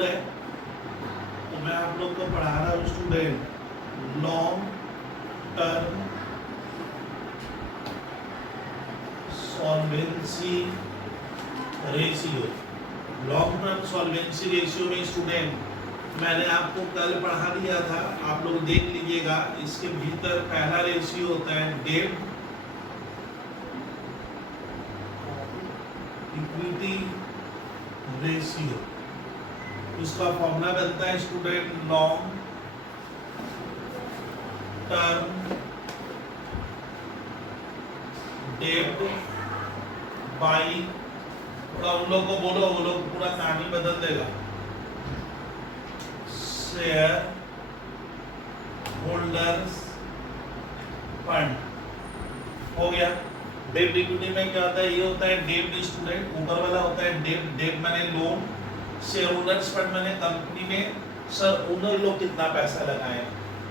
Board है तो मैं आप लोग को पढ़ा रहा हूँ student long term solvency ratio. Long term solvency ratio में स्टूडेंट मैंने आपको कल पढ़ा दिया था, आप लोग देख लीजिएगा। इसके भीतर पहला रेशियो होता है डेट इक्विटी रेशियो। उसका फॉर्मूला बनता है student long term debt by, थोड़ा उन लोग को बोलो, वो लोग पूरा कहानी बदल देगा। शेयर होल्डर्स फंड हो गया। डेट इक्विटी में क्या होता है, ये होता है डेट स्टूडेंट, ऊपर वाला होता है डेट। डेट माने लोन, शेयर होल्डर्स फंड माने कंपनी में सर ओनर लोग कितना पैसा लगाए,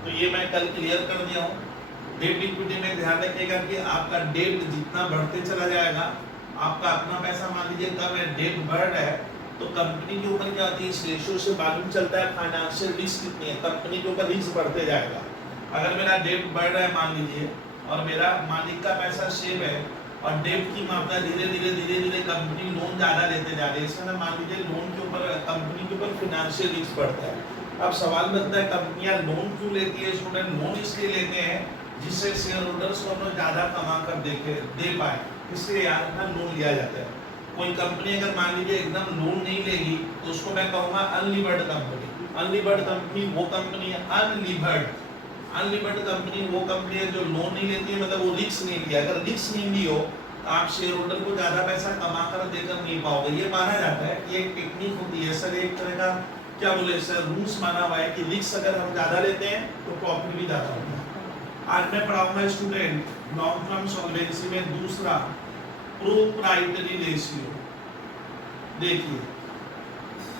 तो ये मैं कल क्लियर कर दिया हूँ। डेट इक्विटी में ध्यान रखिएगा कि आपका डेट जितना बढ़ते चला जाएगा, आपका अपना पैसा मान लीजिए कम है, डेट बढ़ रहा है, तो कंपनी के ऊपर क्या होती है, इस रेशियो से मालूम चलता है फाइनेंशियल रिस्क कितनी है, कंपनी के ऊपर रिस्क बढ़ते जाएगा। अगर मेरा डेट बढ़ रहा है मान लीजिए, और मेरा मालिक का पैसा सेव है, और डेट की मात्रा धीरे धीरे कंपनी लोन ज्यादा लेते जा रही है, इसमें मान लीजिए लोन के ऊपर, कंपनी के ऊपर फाइनेंशियल रिस्क बढ़ता है। अब सवाल बनता है कंपनियां लोन क्यों लेती है स्टूडेंट? लोन इसलिए लेते हैं जिससे शेयर होल्डर्स को अपना ज्यादा कमा कर दे पाए, इसलिए यार अपना लोन लिया जाता है। कोई कंपनी अगर मान लीजिए एकदम लोन नहीं लेगी तो उसको मैं कहूँगा अनलिवर्ड कंपनी। अनलिवर्ड कंपनी वो कंपनी है, अनलिवर्ड कंपनी वो कंपनी है जो लोन नहीं लेती है, मतलब वो रिस्क नहीं लिया। अगर रिस्क नहीं ली हो तो आप शेयर होल्डर को ज्यादा पैसा कमा कर देकर नहीं पाओगे। ये माना जाता है कि एक टेक्निक होती है सर, एक तरह का क्या बोले सर, रूल्स माना हुआ है कि रिस्क अगर हम ज्यादा लेते हैं तो प्रॉफिट भी ज्यादा होता है। आज मैं पढ़ाऊंगा स्टूडेंट लॉन्ग टर्म सॉल्वेंसी में दूसरा प्रोप्राइटरी रेशियो। देखिए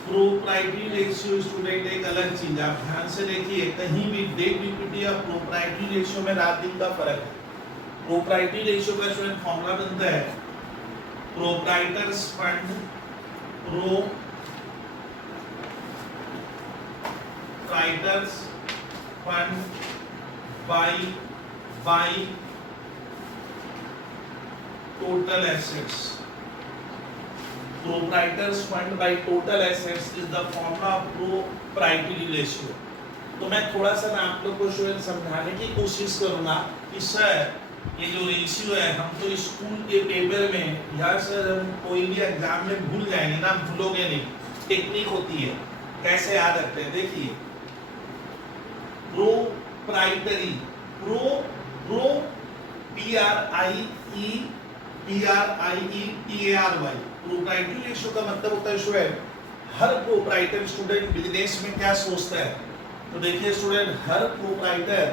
प्रोप्राइटरी रेशियो स्टूडेंट एक अलग चीज, आप ध्यान से देखिए, कहीं भी डेट इक्विटी और प्रोप्राइटरी रेशियो में रात दिन का फर्क है। प्रोप्राइटरी रेशियो का स्टूडेंट फॉर्मूला बनता है proprietors fund, proprietors fund by total assets. Proprietors fund by total assets is the formula of proprietary ratio. तो मैं थोड़ा सा ना आप लोग को समझाने की कोशिश करूंगा कि सर ये जो रेशियो है, हम तो स्कूल के पेपर में या सर हम कोई भी एग्जाम में भूल जाएंगे ना, भूलोगे नहीं, टेक्निक होती है कैसे याद रखते हैं। देखिए proprietary, pro PRIETARY, proprietary ratio का मतलब होता है स्टूडेंट, हर प्रोप्राइटर स्टूडेंट बिजनेस में क्या सोचता है। तो देखिए स्टूडेंट, हर प्रोप्राइटर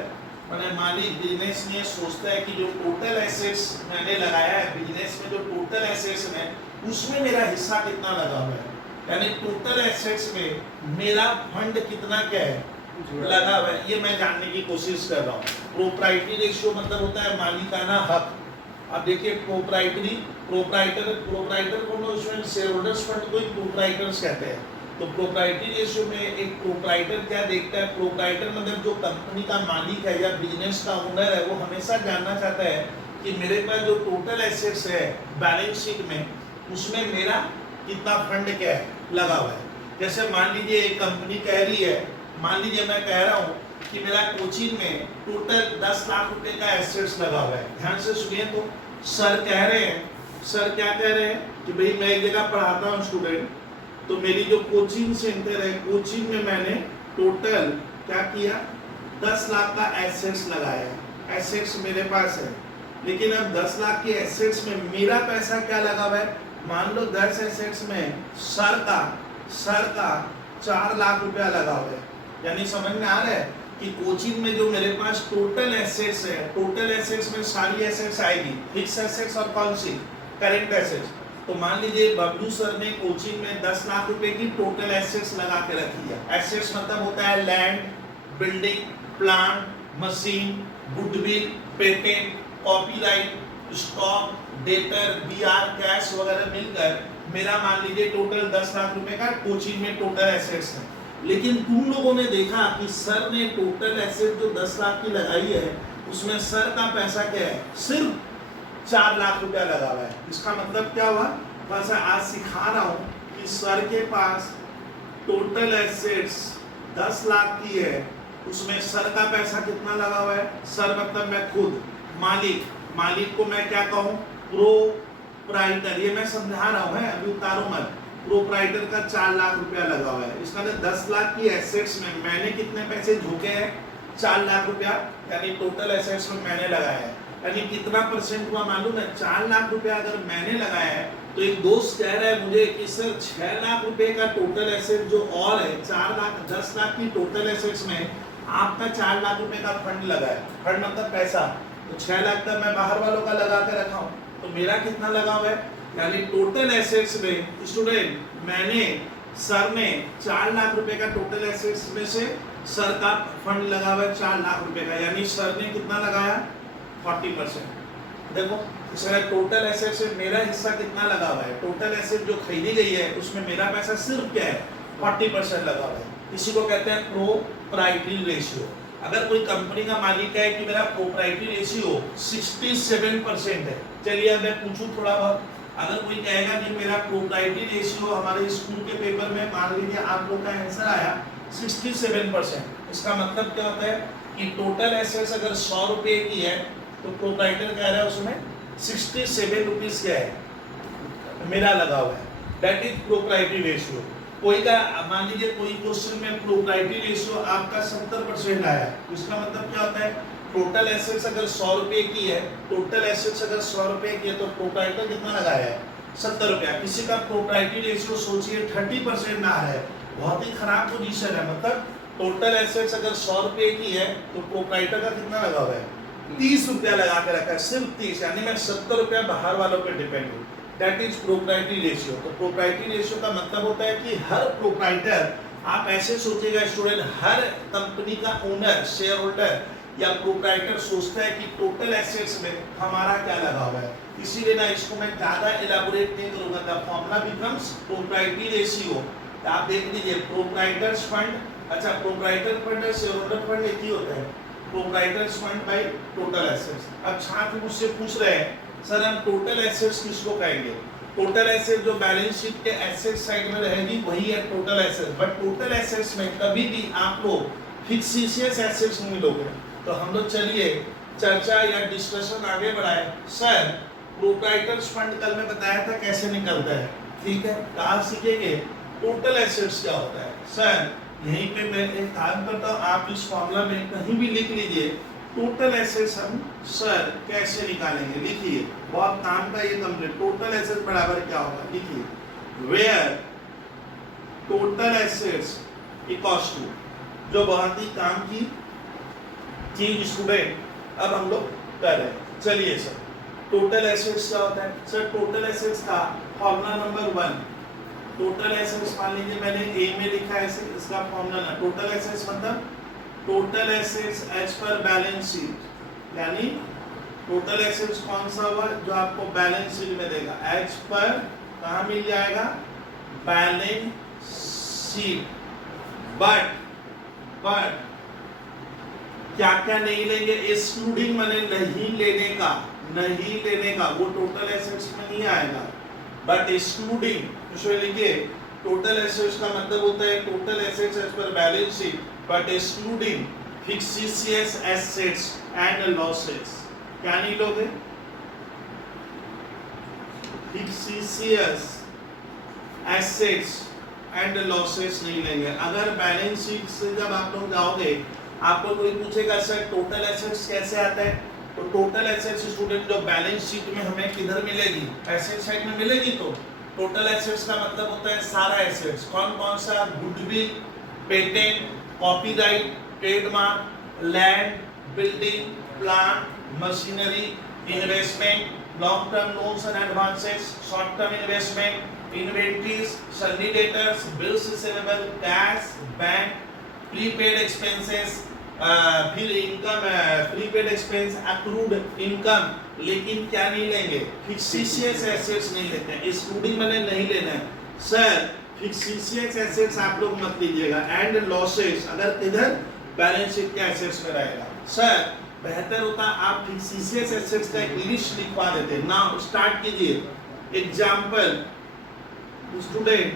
माने मालिक बिजनेस में सोचता है कि जो टोटल एसेट्स मैंने लगाया है बिजनेस में, जो टोटल एसेट्स में उसमें मेरा हिस्सा कितना लगा हुआ है, यानी टोटल एसेट्स में मेरा फंड कितना क्या है लगा हुआ है, ये मैं जानने की कोशिश कर रहा हूँ। प्रोप्राइटरी रेशियो मतलब होता है मालिकाना हक। अब देखिए प्रोप्राइटर को शेयर होल्डर्स फंड को प्रोप्राइटर्स कहते हैं। तो प्रोप्राइटरी रेशियो में एक प्रोप्राइटर क्या देखता है, प्रोप्राइटर मतलब जो कंपनी का मालिक है या बिजनेस का ओनर है, वो हमेशा जानना चाहता है कि मेरे पास जो टोटल एसेट्स है बैलेंस शीट में, उसमें मेरा कितना फंड क्या है लगा हुआ है। जैसे मान लीजिए एक कंपनी कह रही है, मान लीजिए मैं कह रहा हूँ कि मेरा कोचिंग में टोटल 10 लाख रुपए का एसेट्स लगा हुआ है। ध्यान से सुनिए, तो सर कह रहे हैं, सर क्या कह रहे हैं कि भाई मैं एक जगह पढ़ाता हूँ स्टूडेंट, तो मेरी जो कोचिंग सेंटर है, कोचिंग में मैंने टोटल क्या किया, 10 लाख का एसेट्स लगाया। एसेट्स मेरे पास है, लेकिन अब 10 लाख के एसेट्स में मेरा पैसा क्या लगा हुआ है, मान लो 10 एसेट्स में सर का 4 लाख रुपया लगा हुआ है। यानी समझ में आ रहा है कि कोचिंग में जो मेरे पास टोटल एसेट्स है, टोटल एसेट्स में सारी एसेट्स आएगी, फिक्स एसेट्स और कौन सी, करेंट एसेट्स। तो मान लीजिए बबलू सर ने कोचिंग में 10 लाख रुपए की टोटल एसेट्स लगा के रखी है। एसेट्स मतलब होता है land, building, plant, machine, goodwill, patent, copyright, stock, debtor, BR, cash वगैरह मिलकर मेरा मान लीजिए टोटल 10 लाख रुपए का कोचिंग में टोटल एसेट्स है, लेकिन तुम लोगों ने देखा कि सर ने टोटल एसेट जो 10 लाख की लगाई है उसमें सर का पैसा क्या है, सिर्फ 4 लाख रुपया लगा हुआ है। इसका मतलब क्या हुआ, बस आज सिखा रहा हूं कि सर के पास टोटल एसेट्स 10 लाख की है, उसमें सर का पैसा कितना लगा हुआ है। सर मतलब मैं खुद, मालिक, मालिक को मैं क्या कहूँ, प्रोप्राइटर, ये मैं समझा रहा हूँ, अभी उतारो मत। प्रोप्राइटर का 4 लाख रुपया लगा हुआ है, इसका 10 लाख की एसेट्स में मैंने कितने पैसे झोंके हैं, 4 लाख रुपया, यानी टोटल एसेट्स में मैंने लगाया है। यानी कितना परसेंट हुआ मालूम है, 4 लाख रुपया अगर मैंने लगाया है तो एक दोस्त कह रहा है मुझे कि सर 6 लाख रुपए का टोटल एसेट जो और है, 10 लाख की टोटल एसेट्स में आपका 4 लाख रुपए का फंड लगा है। फंड मतलब पैसा, तो 6 लाख का मैं बाहर वालों का लगा के रखा हूँ, तो मेरा कितना लगा हुआ है, यानी टोटल एसेट्स में स्टूडेंट मैंने, सर ने 4 लाख रुपए का टोटल एसेट्स में से सर का फंड लगा हुआ है 4 लाख रुपए का, यानी सर ने कितना लगाया 40%। देखो इसमें टोटल एसेट से मेरा हिस्सा कितना लगा हुआ है, टोटल एसेट जो खरीदी गई है उसमें मेरा पैसा सिर्फ क्या है 40% लगा हुआ है। इसी को कहते हैं प्रोप्राइटरी रेशियो। अगर कोई कंपनी का मालिक है कि मेरा प्रोप्राइटरी रेशियो 67% है, चलिए अब मैं पूछूं थोड़ा बहुत, अगर कोई कहेगा कि मेरा प्रोप्राइटरी रेशियो हमारे स्कूल के पेपर में मान लीजिए आप लोग का आंसर आया 67%, इसका मतलब क्या होता है कि टोटल एसेट्स अगर 100 रुपए की है तो प्रोप्राइटर कह रहा है उसमें 67 रुपीज क्या है मेरा लगा हुआ है, दैट इज प्रोप्राइटरी रेशियो। कोई का मान लीजिए कोई क्वेश्चन में प्रोप्राइटरी रेशियो आपका 70% आया, इसका मतलब क्या होता है, टोटल एसेट्स अगर 100 रुपए की है, टोटल एसेट्स अगर 100 रुपए की है तो प्रोप्राइटर कितना लगाया है 70 रुपया। किसी का प्रोप्राइटरी रेशियो सोचिए 30% ना है, बहुत ही खराब पोजीशन है, मतलब टोटल एसेट्स अगर 100 रुपए की है तो प्रोप्राइटर का कितना लगा हुआ है 30 रुपया लगा के रखा है, सिर्फ 30, यानी मैं 70 रुपया बाहर वालों पे डिपेंड हूँ, दैट इज प्रोप्राइटरी रेशियो। तो प्रोप्राइटरी रेशियो का मतलब होता है कि हर प्रोप्राइटर, आप ऐसे सोचेगा स्टूडेंट, हर कंपनी का ओनर, शेयर होल्डर या प्रोप्राइटर सोचता है कि टोटल एसेट्स में हमारा क्या लगा हुआ है, इसीलिए ना इसको मैं ज्यादा इलाबोरेट नहीं करूंगा। The formula becomes proprietary ratio. आप देख लीजिए प्रोप्राइटर्स फंड, अच्छा प्रोप्राइटर फंड और शेयर होल्डर फंड एक ही होता है, proprietors fund by total assets. अब छात्र मुझसे पूछ रहे हैं सर हम टोटल एसेट्स किसको कहेंगे, टोटल एसेट जो बैलेंस शीट के एसेट साइड में रहेगी वही है total assets, but total assets में कभी भी आप लोग फिक्सिशियस एसेट्स नहीं मिलोगे। तो हम लोग चलिए चर्चा या डिस्कशन आगे बढ़ाए। सर प्रोप्राइटर्स फंड कल मैं बताया था कैसे निकलता है, ठीक है, कहाँ सीखेंगे, टोटल एसेट्स क्या होता है। सर यहीं पे मैं एक काम करता हूँ, आप इस फॉर्मूला में कहीं भी लिख लीजिए टोटल एसेट्स हम सर कैसे निकालेंगे, लिखिए, बहुत काम का ये कंप्लीट। टोटल एसेट्स बराबर क्या होगा, लिखिए, where total assets equals to, जो बहुत ही काम की चीज स्टूडेंट अब हम लोग कर रहे हैं। चलिए सर टोटल एसेट्स क्या होता है, सर टोटल एसेट्स का फॉर्मूला नंबर 1, टोटल एसेट्स मान लीजिए मैंने ए में लिखा है, इसका फॉर्मूला ना, टोटल एसेट्स मतलब टोटल एसेट्स एज पर बैलेंस शीट, यानी टोटल एसेट्स कौन सा हुआ जो आपको बैलेंस शीट में देगा, एज पर कहाँ मिल जाएगा बैलेंस शीट। बट क्या क्या नहीं लेंगे, एक्सक्लूडिंग माने नहीं लेने का, वो टोटल एसेट्स में नहीं आएगा, बट एक्सक्लूडिंग, इसमें लिखिए टोटल एसेट्स का मतलब होता है टोटल एसेट्स एज पर balance sheet but excluding fictitious assets and losses. क्या नहीं लोगे, फिक्सिशियस एसेट्स एंड लॉसेस नहीं लेंगे। अगर बैलेंस शीट से जब आप लोग जाओगे आपको कोई पूछेगा सर टोटल एसेट्स कैसे आता है, तो टोटल एसेट्स स्टूडेंट जो बैलेंस शीट में हमें किधर मिलेगी, एसेट साइड में मिलेगी। तो टोटल एसेट्स का मतलब होता है सारा एसेट्स, कौन कौन सा, goodwill, patent, copyright, trademark, land, building, plant, machinery, investment, long term loans and advances, short term investment, inventories, sundry debtors, bills receivable, cash, bank, prepaid expenses, फिर income, prepaid expense, accrued income, लेकिन क्या नहीं लेंगे, फिक्सिशियस assets नहीं लेते हैं, excluding मैंने नहीं लेना है सर। फिक्सिशियस एसेट्स आप लोग मत लीजिएगा, एंड लॉसेस अगर किधर बैलेंस शीट के एसेट्स में रहेगा सर, बेहतर होता आप फिक्सिशियस एसेट्स का एक लिस्ट लिखवा देते। नाउ स्टार्ट कीजिए। एग्जांपल स्टूडेंट,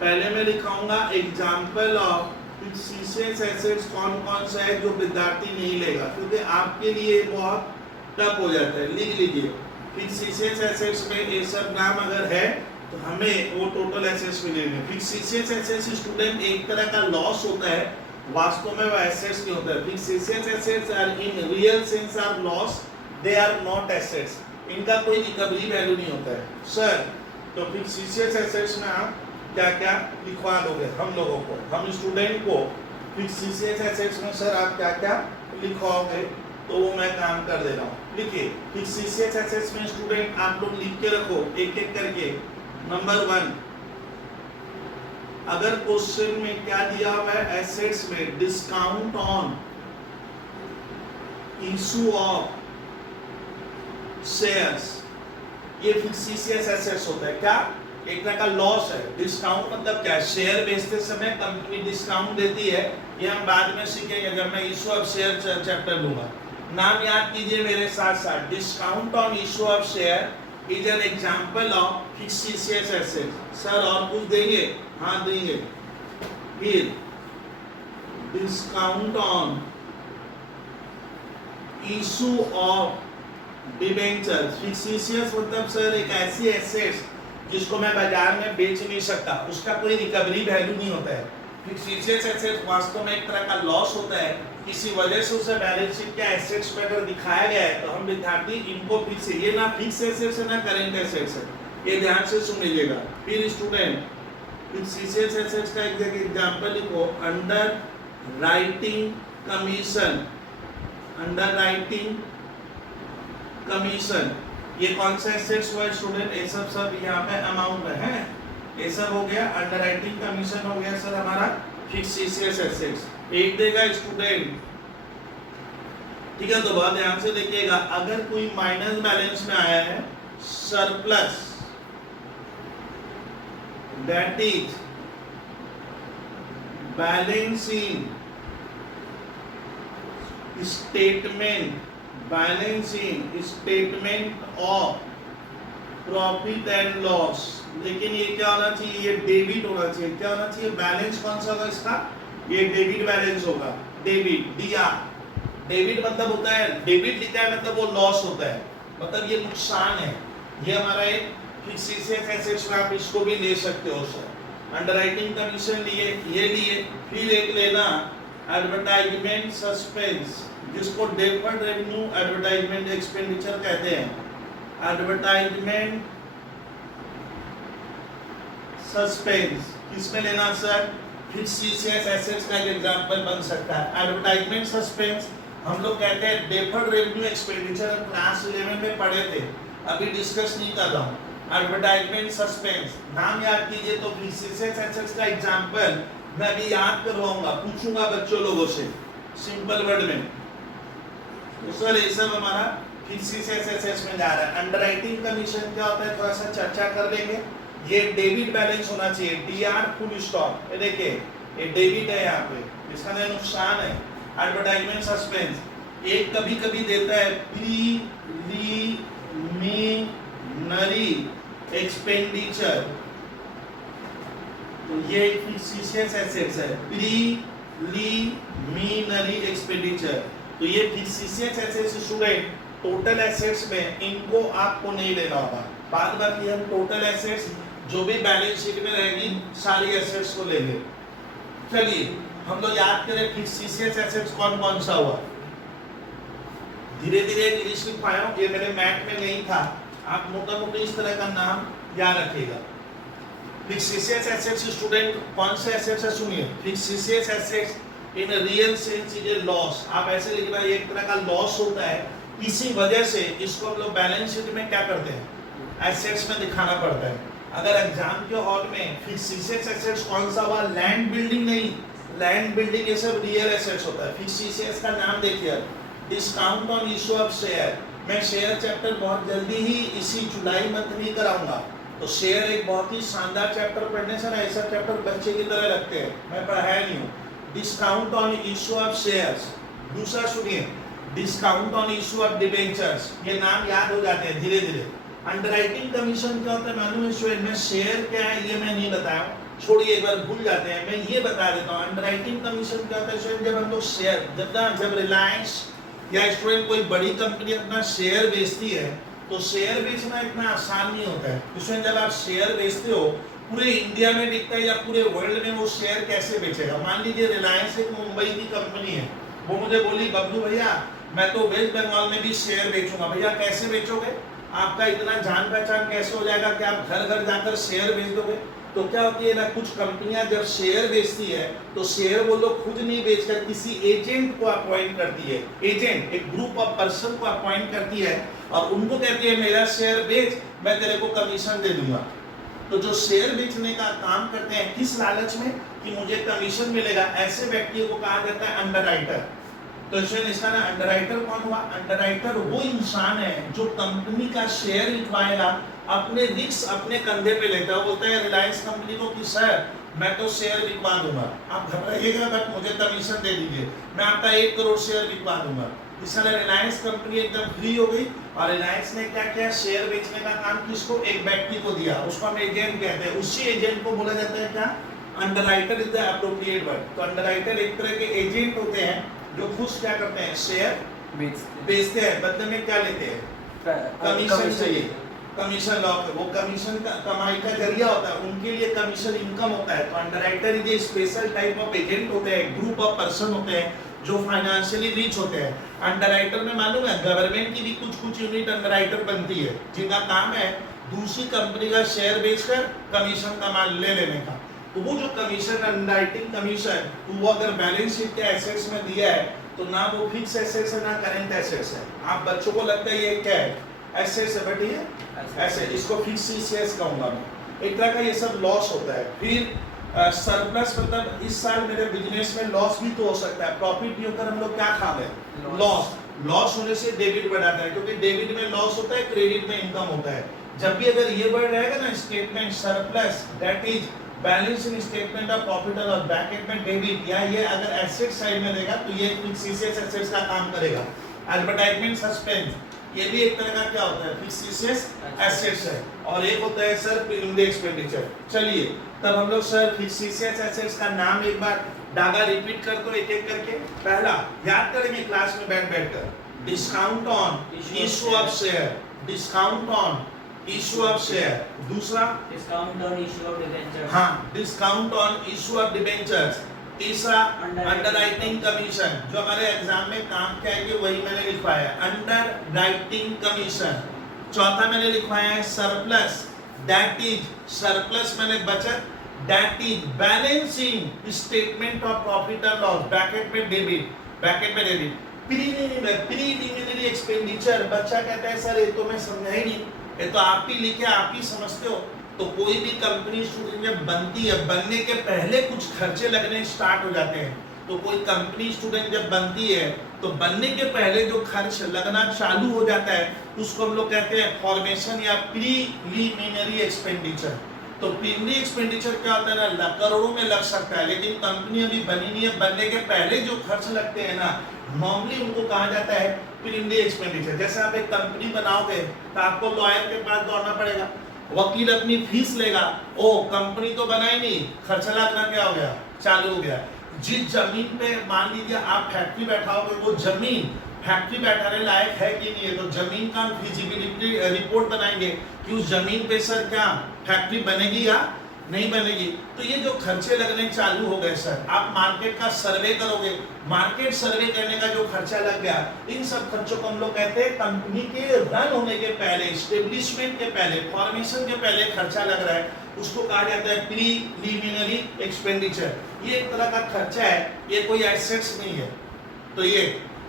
पहले मैं लिखाऊंगा एग्जांपल ऑफ फिक्सिशियस एसेट्स कौन कौन सा है जो विद्यार्थी नहीं लेगा, क्योंकि आपके लिए बहुत टफ हो जाता है। लिख लीजिए फिक्सिशियस एसेट्स में ये सब नाम अगर है तो हमें वो टोटल एसेट्स मिलेंगे। फिक्सिशियस एसेट्स स्टूडेंट एक तरह का लॉस होता है, वास्तव में वो एसेट्स नहीं होता है। Fictitious assets are in real sense are loss, they are not assets, इनका कोई रिकवरी वैल्यू नहीं होता है सर। तो फिक्सिशियस एसेट्स में आप क्या क्या लिखवा दोगे हम लोगों को, हम स्टूडेंट को फिक्सिशियस एसेट्स में सर आप क्या क्या लिखवाओगे, तो वो मैं काम कर दे रहा हूँ। लिखिए फिक्सिशियस एसेट्स में स्टूडेंट आप लोग लिख के रखो एक एक करके। नंबर 1, अगर क्वेश्चन में क्या दिया हुआ है, एसेट्स में discount on issue of shares, ये फिक्सिशियस एसेट्स होता है। क्या, एक तरह का लॉस है। डिस्काउंट मतलब क्या, शेयर बेचते समय कंपनी डिस्काउंट देती है, ये हम बाद में सीखेंगे जब मैं इशू ऑफ शेयर चैप्टर लूंगा। नाम याद कीजिए मेरे साथ साथ, discount on issue of share is an example of fictitious assets. Sir और कुछ देंगे? हाँ देंगे। फिर discount on issue of debenture, fictitious मतलब सर एक ऐसी एसेट्स जिसको मैं बाजार में बेच नहीं सकता, उसका कोई रिकवरी वैल्यू नहीं होता है। फिक्सिशियस एसेट्स वास्तव में एक तरह का लॉस होता है, किसी वजह से उसे बैलेंस शीट के एसेट्स में अगर दिखाया गया है तो हम विद्यार्थी इनको फिक्स, ये ना फिक्स एसेट्स है ना करेंट एसेट्स है, ये ध्यान से सुन लीजिएगा। फिर स्टूडेंट फिक्सिशियस एसेट्स का एक एग्जांपल लिखो, under writing commission, under writing commission, ये कौन सा एसेट्स हुआ स्टूडेंट, ये सब यहाँ पे अमाउंट है, ये सब हो गया अंडर राइटिंग कमीशन हो गया सर हमारा फिक्सिशियस एसेट्स। एक देगा स्टूडेंट, ठीक है, तो बहुत ध्यान से देखिएगा, अगर कोई माइनस बैलेंस में आया है, surplus that is balancing statement, balancing statement of profit and loss, लेकिन ये क्या होना चाहिए, ये डेबिट होना चाहिए। क्या होना चाहिए, बैलेंस कौन सा होगा इसका, ये डेबिट बैलेंस होगा, डेबिट दिया। डेबिट मतलब होता है, डेबिट लिखा है मतलब वो लॉस होता है, मतलब ये नुकसान है। ये हमारा एक फिक्सिशियस एसेट्स में आप इसको भी ले सकते हो सर। अंडरराइटिंग कमीशन लिए, ये लिए। फिर एक लेना एडवर्टाइजमेंट सस्पेंस, जिसको डेफर्ड रेवेन्यू एडवर्टाइजमेंट एक्सपेंडिचर कहते हैं। एडवर्टाइजमेंट सस्पेंस किसमें लेना सर, फिक्सिशियस एसेट्स का एग्जांपल बन सकता है। एडवर्टाइजमेंट सस्पेंस हम लोग कहते हैं डेफर्ड रेवेन्यू एक्सपेंडिचर, क्लास 11 में पढ़े थे, अभी डिस्कस नहीं कर रहा हूँ। एडवर्टाइजमेंट सस्पेंस नाम याद कीजिए, तो फिक्सिशियस एसेट्स का एग्जांपल मैं अभी याद करवाऊंगा, पूछूंगा बच्चों लोगों से सिंपल वर्ड में। तो सर ये सब हमारा फिक्सिशियस एसेट्स में जा रहा है। अंडरराइटिंग कमीशन क्या होता है, थोड़ा सा चर्चा कर लेंगे। ये डेबिट बैलेंस होना चाहिए, डीआर फुल स्टॉप। ये देखिए ये डेबिट है, यहाँ पे इसका नुकसान है। एडवर्टाइजमेंट सस्पेंस एक कभी कभी देता है प्रीलिमिनरी एक्सपेंडिचर, तो ये फिक्सिशियस एसेट्स है, प्रीलिमिनरी एक्सपेंडिचर। तो ये फिक्सिशियस एसेट्स स्टूडेंट टोटल एसेट्स में इनको आपको नहीं लेना होगा, बाद बाकी हम टोटल एसेट्स जो भी बैलेंस शीट में रहेगी सारी एसेट्स को लेंगे। चलिए हम लोग याद करें फिक्सिशियस एसेट्स कौन कौन सा हुआ, धीरे धीरे लिस्ट लिखवाया हूं, ये मेरे मैथ में नहीं था, आप मोटा मोटी इस तरह का नाम याद रखिएगा। फिक्सिशियस एसेट्स स्टूडेंट कौन से एसेट्स है, सुनिए। Fictitious assets in real sense is a loss, आप ऐसे लिखना, ये एक तरह का लॉस होता है, इसी वजह से इसको हम लोग बैलेंस शीट में क्या करते हैं, एसेट्स में दिखाना पड़ता है। अगर एग्जाम के हॉल में फिक्सिशियस एसेट्स कौन सा हुआ, लैंड बिल्डिंग नहीं, लैंड बिल्डिंग ये सब रियल एसेट्स होता है। फिक्स्ड एसेट्स का नाम देखिए, discount on issue of share. मैं शेयर चैप्टर बहुत जल्दी ही इसी जुलाई मंथ में कराऊंगा। तो शेयर एक बहुत ही शानदार चैप्टर, पढ़ने से ना ऐसा चैप्टर बच्चे की तरह लगते हैं, मैं पढ़ाया नहीं हूँ। Discount on issue of shares. दूसरा सुनिए, discount on issue of debentures. ये नाम याद हो जाते हैं धीरे धीरे। अंडरराइटिंग कमीशन क्या होता है मालूम है स्टूडेंट? में शेयर क्या है ये मैं नहीं बताया, छोड़िए एक बार भूल जाते हैं, मैं ये बता देता हूँ। अंडरराइटिंग कमीशन क्या होता है स्टूडेंट? जब हम लोग शेयर, जब रिलायंस या स्टूडेंट कोई बड़ी कंपनी अपना शेयर बेचती है, तो शेयर बेचना इतना आसान नहीं होता है। स्टूडेंट जब आप शेयर बेचते हो, पूरे इंडिया में बिकता है या पूरे वर्ल्ड में, वो शेयर कैसे बेचेगा? मान लीजिए रिलायंस एक मुंबई की कंपनी है, वो मुझे बोली बबलू भैया मैं तो वेस्ट बंगाल में भी शेयर बेचूंगा। भैया कैसे बेचोगे? आपका इतना जान पहचान कैसे हो जाएगा कि आप घर घर जाकर शेयर बेच दोगे? तो क्या होती है ना, कुछ कंपनियां जब शेयर बेचती है तो शेयर वो लोग खुद नहीं बेचकर किसी एजेंट को अपॉइंट करती है। एजेंट एक ग्रुप ऑफ पर्सन को अपॉइंट करती है और उनको कहती है मेरा शेयर बेच, मैं तेरे को कमीशन दे दूंगा। तो जो शेयर बेचने का काम करते हैं किस लालच में कि मुझे कमीशन मिलेगा, ऐसे व्यक्ति को कहा जाता है अंडरराइटर। तो इसका ना अंडरराइटर कौन हुआ? अंडरराइटर वो इंसान है जो कंपनी का शेयर लिखवाएगा, अपने रिस्क अपने कंधे पे लेता है। बोलता है रिलायंस कंपनी को कि सर मैं तो शेयर लिखवा दूंगा, आप घबराइएगा बट मुझे कमीशन दे दीजिए, मैं आपका 1 करोड़ शेयर लिखवा दूंगा। इस तरह रिलायंस कंपनी एकदम फ्री हो गई और रिलायंस ने क्या किया, शेयर बेचने का काम किसको? एक व्यक्ति को दिया, उसको हम एजेंट कहते हैं। उसी एजेंट को बोला जाता है क्या? Underwriter is the appropriate word. तो अंडरराइटर एक तरह के एजेंट होते हैं जो खुद क्या करते हैं, शेयर बेचते हैं, बदले में क्या लेते हैं? कमीशन चाहिए। कमीशन लॉ, वो कमीशन का कमाई का जरिया होता है, उनके लिए कमीशन इनकम होता है। तो अंडरराइटर ये स्पेशल टाइप ऑफ एजेंट होते हैं, ग्रुप ऑफ पर्सन होते हैं जो फाइनेंशियली रिच होते हैं। अंडरराइटर में मालूम है गवर्नमेंट की भी कुछ यूनिट अंडरराइटर बनती है, जिनका काम है दूसरी कंपनी का शेयर बेचकर कमीशन कमा ले लेने का। तो वो जो कमीशन, अंडरराइटिंग कमीशन, वो अगर बैलेंस शीट के एसेट्स में दिया है तो ना वो फिक्स एसेट्स है ना करंट एसेट्स है। आप बच्चों को लगता है ये क्या है? एसेट्स है, बट ये ऐसे इसको फिक्स एसेट्स कहूंगा मैं। एक तरह का ये सब लॉस होता है। फिर सरप्लस मतलब इस साल मेरे बिजनेस में लॉस भी तो हो सकता है, प्रॉफिट भी होकर हम लोग क्या खा गए? लॉस। लॉस होने से डेबिट बढ़ाता है, क्योंकि डेबिट में लॉस होता है, क्रेडिट में इनकम होता है। जब भी अगर ये वर्ड रहेगा ना statement surplus, that is balance in statement of profit और ब्रैकेट में डेबिट, या ये अगर एसेट साइड में देगा तो ये फिक्स एसेट्स का काम करेगा। एडवर्टाइजमेंट सस्पेंस ये भी एक तरह का क्या होता है? फिक्स एसेट्स है। और एक होता है सर प्रीलिमिनरी एक्सपेंडिचर। चलिए तब हम लोग सर फिक्स एसेट्स का नाम एक बार डागा रिपीट कर दो एक एक करके। पहला याद करेंगे क्लास में बैठ कर, discount on issue of share, discount on issue of share. दूसरा discount on issue of debentures. हाँ, discount on issue of debentures. तीसरा अंडरराइटिंग कमीशन, जो हमारे एग्जाम में काम क्या है वही मैंने लिखवाया है, अंडरराइटिंग कमीशन। चौथा मैंने लिखवाया है सरप्लस, दैट इज सरप्लस मैंने बचत, that is balancing statement of profit and loss, bracket में डेबिट, ब्रैकेट में डेबिट। प्रीलिमिनरी एक्सपेंडिचर, बच्चा कहता है सर ये तो मैं समझा ही नहीं, ये तो आप ही लिखे आप ही समझते हो। तो कोई भी कंपनी स्टूडेंट जब बनती है, बनने के पहले कुछ खर्चे लगने स्टार्ट हो जाते हैं। तो कोई कंपनी स्टूडेंट जब बनती है तो बनने के पहले जो खर्च लगना चालू हो जाता है उसको हम लोग कहते हैं फॉर्मेशन या प्रीलिमिनरी एक्सपेंडिचर। तो प्रीलिमिनरी एक्सपेंडिचर क्या होता है ना, करोड़ों में लग सकता है, लेकिन कंपनी अभी बनी नहीं है, बनने के पहले जो खर्च लगते हैं ना, नॉर्मली उनको कहा जाता है प्रीलिमिनरी एक्सपेंडिचर। जैसे आप एक कंपनी बनाओगे तो आपको लॉयर के पास दौड़ना पड़ेगा, वकील अपनी फीस लेगा, ओ कंपनी तो बनाई नहीं, खर्चा लगना क्या हो गया, चालू हो गया। जिस जमीन पे मान लीजिए आप फैक्ट्री बैठाओगे, वो जमीन फैक्ट्री बैठाने लायक है कि नहीं है, तो जमीन का हम फिजिबिलिटी रिपोर्ट बनाएंगे कि उस जमीन पे सर क्या फैक्ट्री बनेगी या नहीं बनेगी। तो ये जो खर्चे लगने चालू हो गए सर, आप मार्केट का सर्वे करोगे, मार्केट सर्वे करने का जो खर्चा लग गया, इन सब खर्चों को हम लोग कहते हैं कंपनी के रन होने के पहले, एस्टेब्लिशमेंट के पहले, फॉर्मेशन के पहले खर्चा लग रहा है, उसको कहा जाता है प्रीलिमिनरी एक्सपेंडिचर। ये एक तरह का खर्चा है, ये कोई एसेट्स नहीं है। तो ये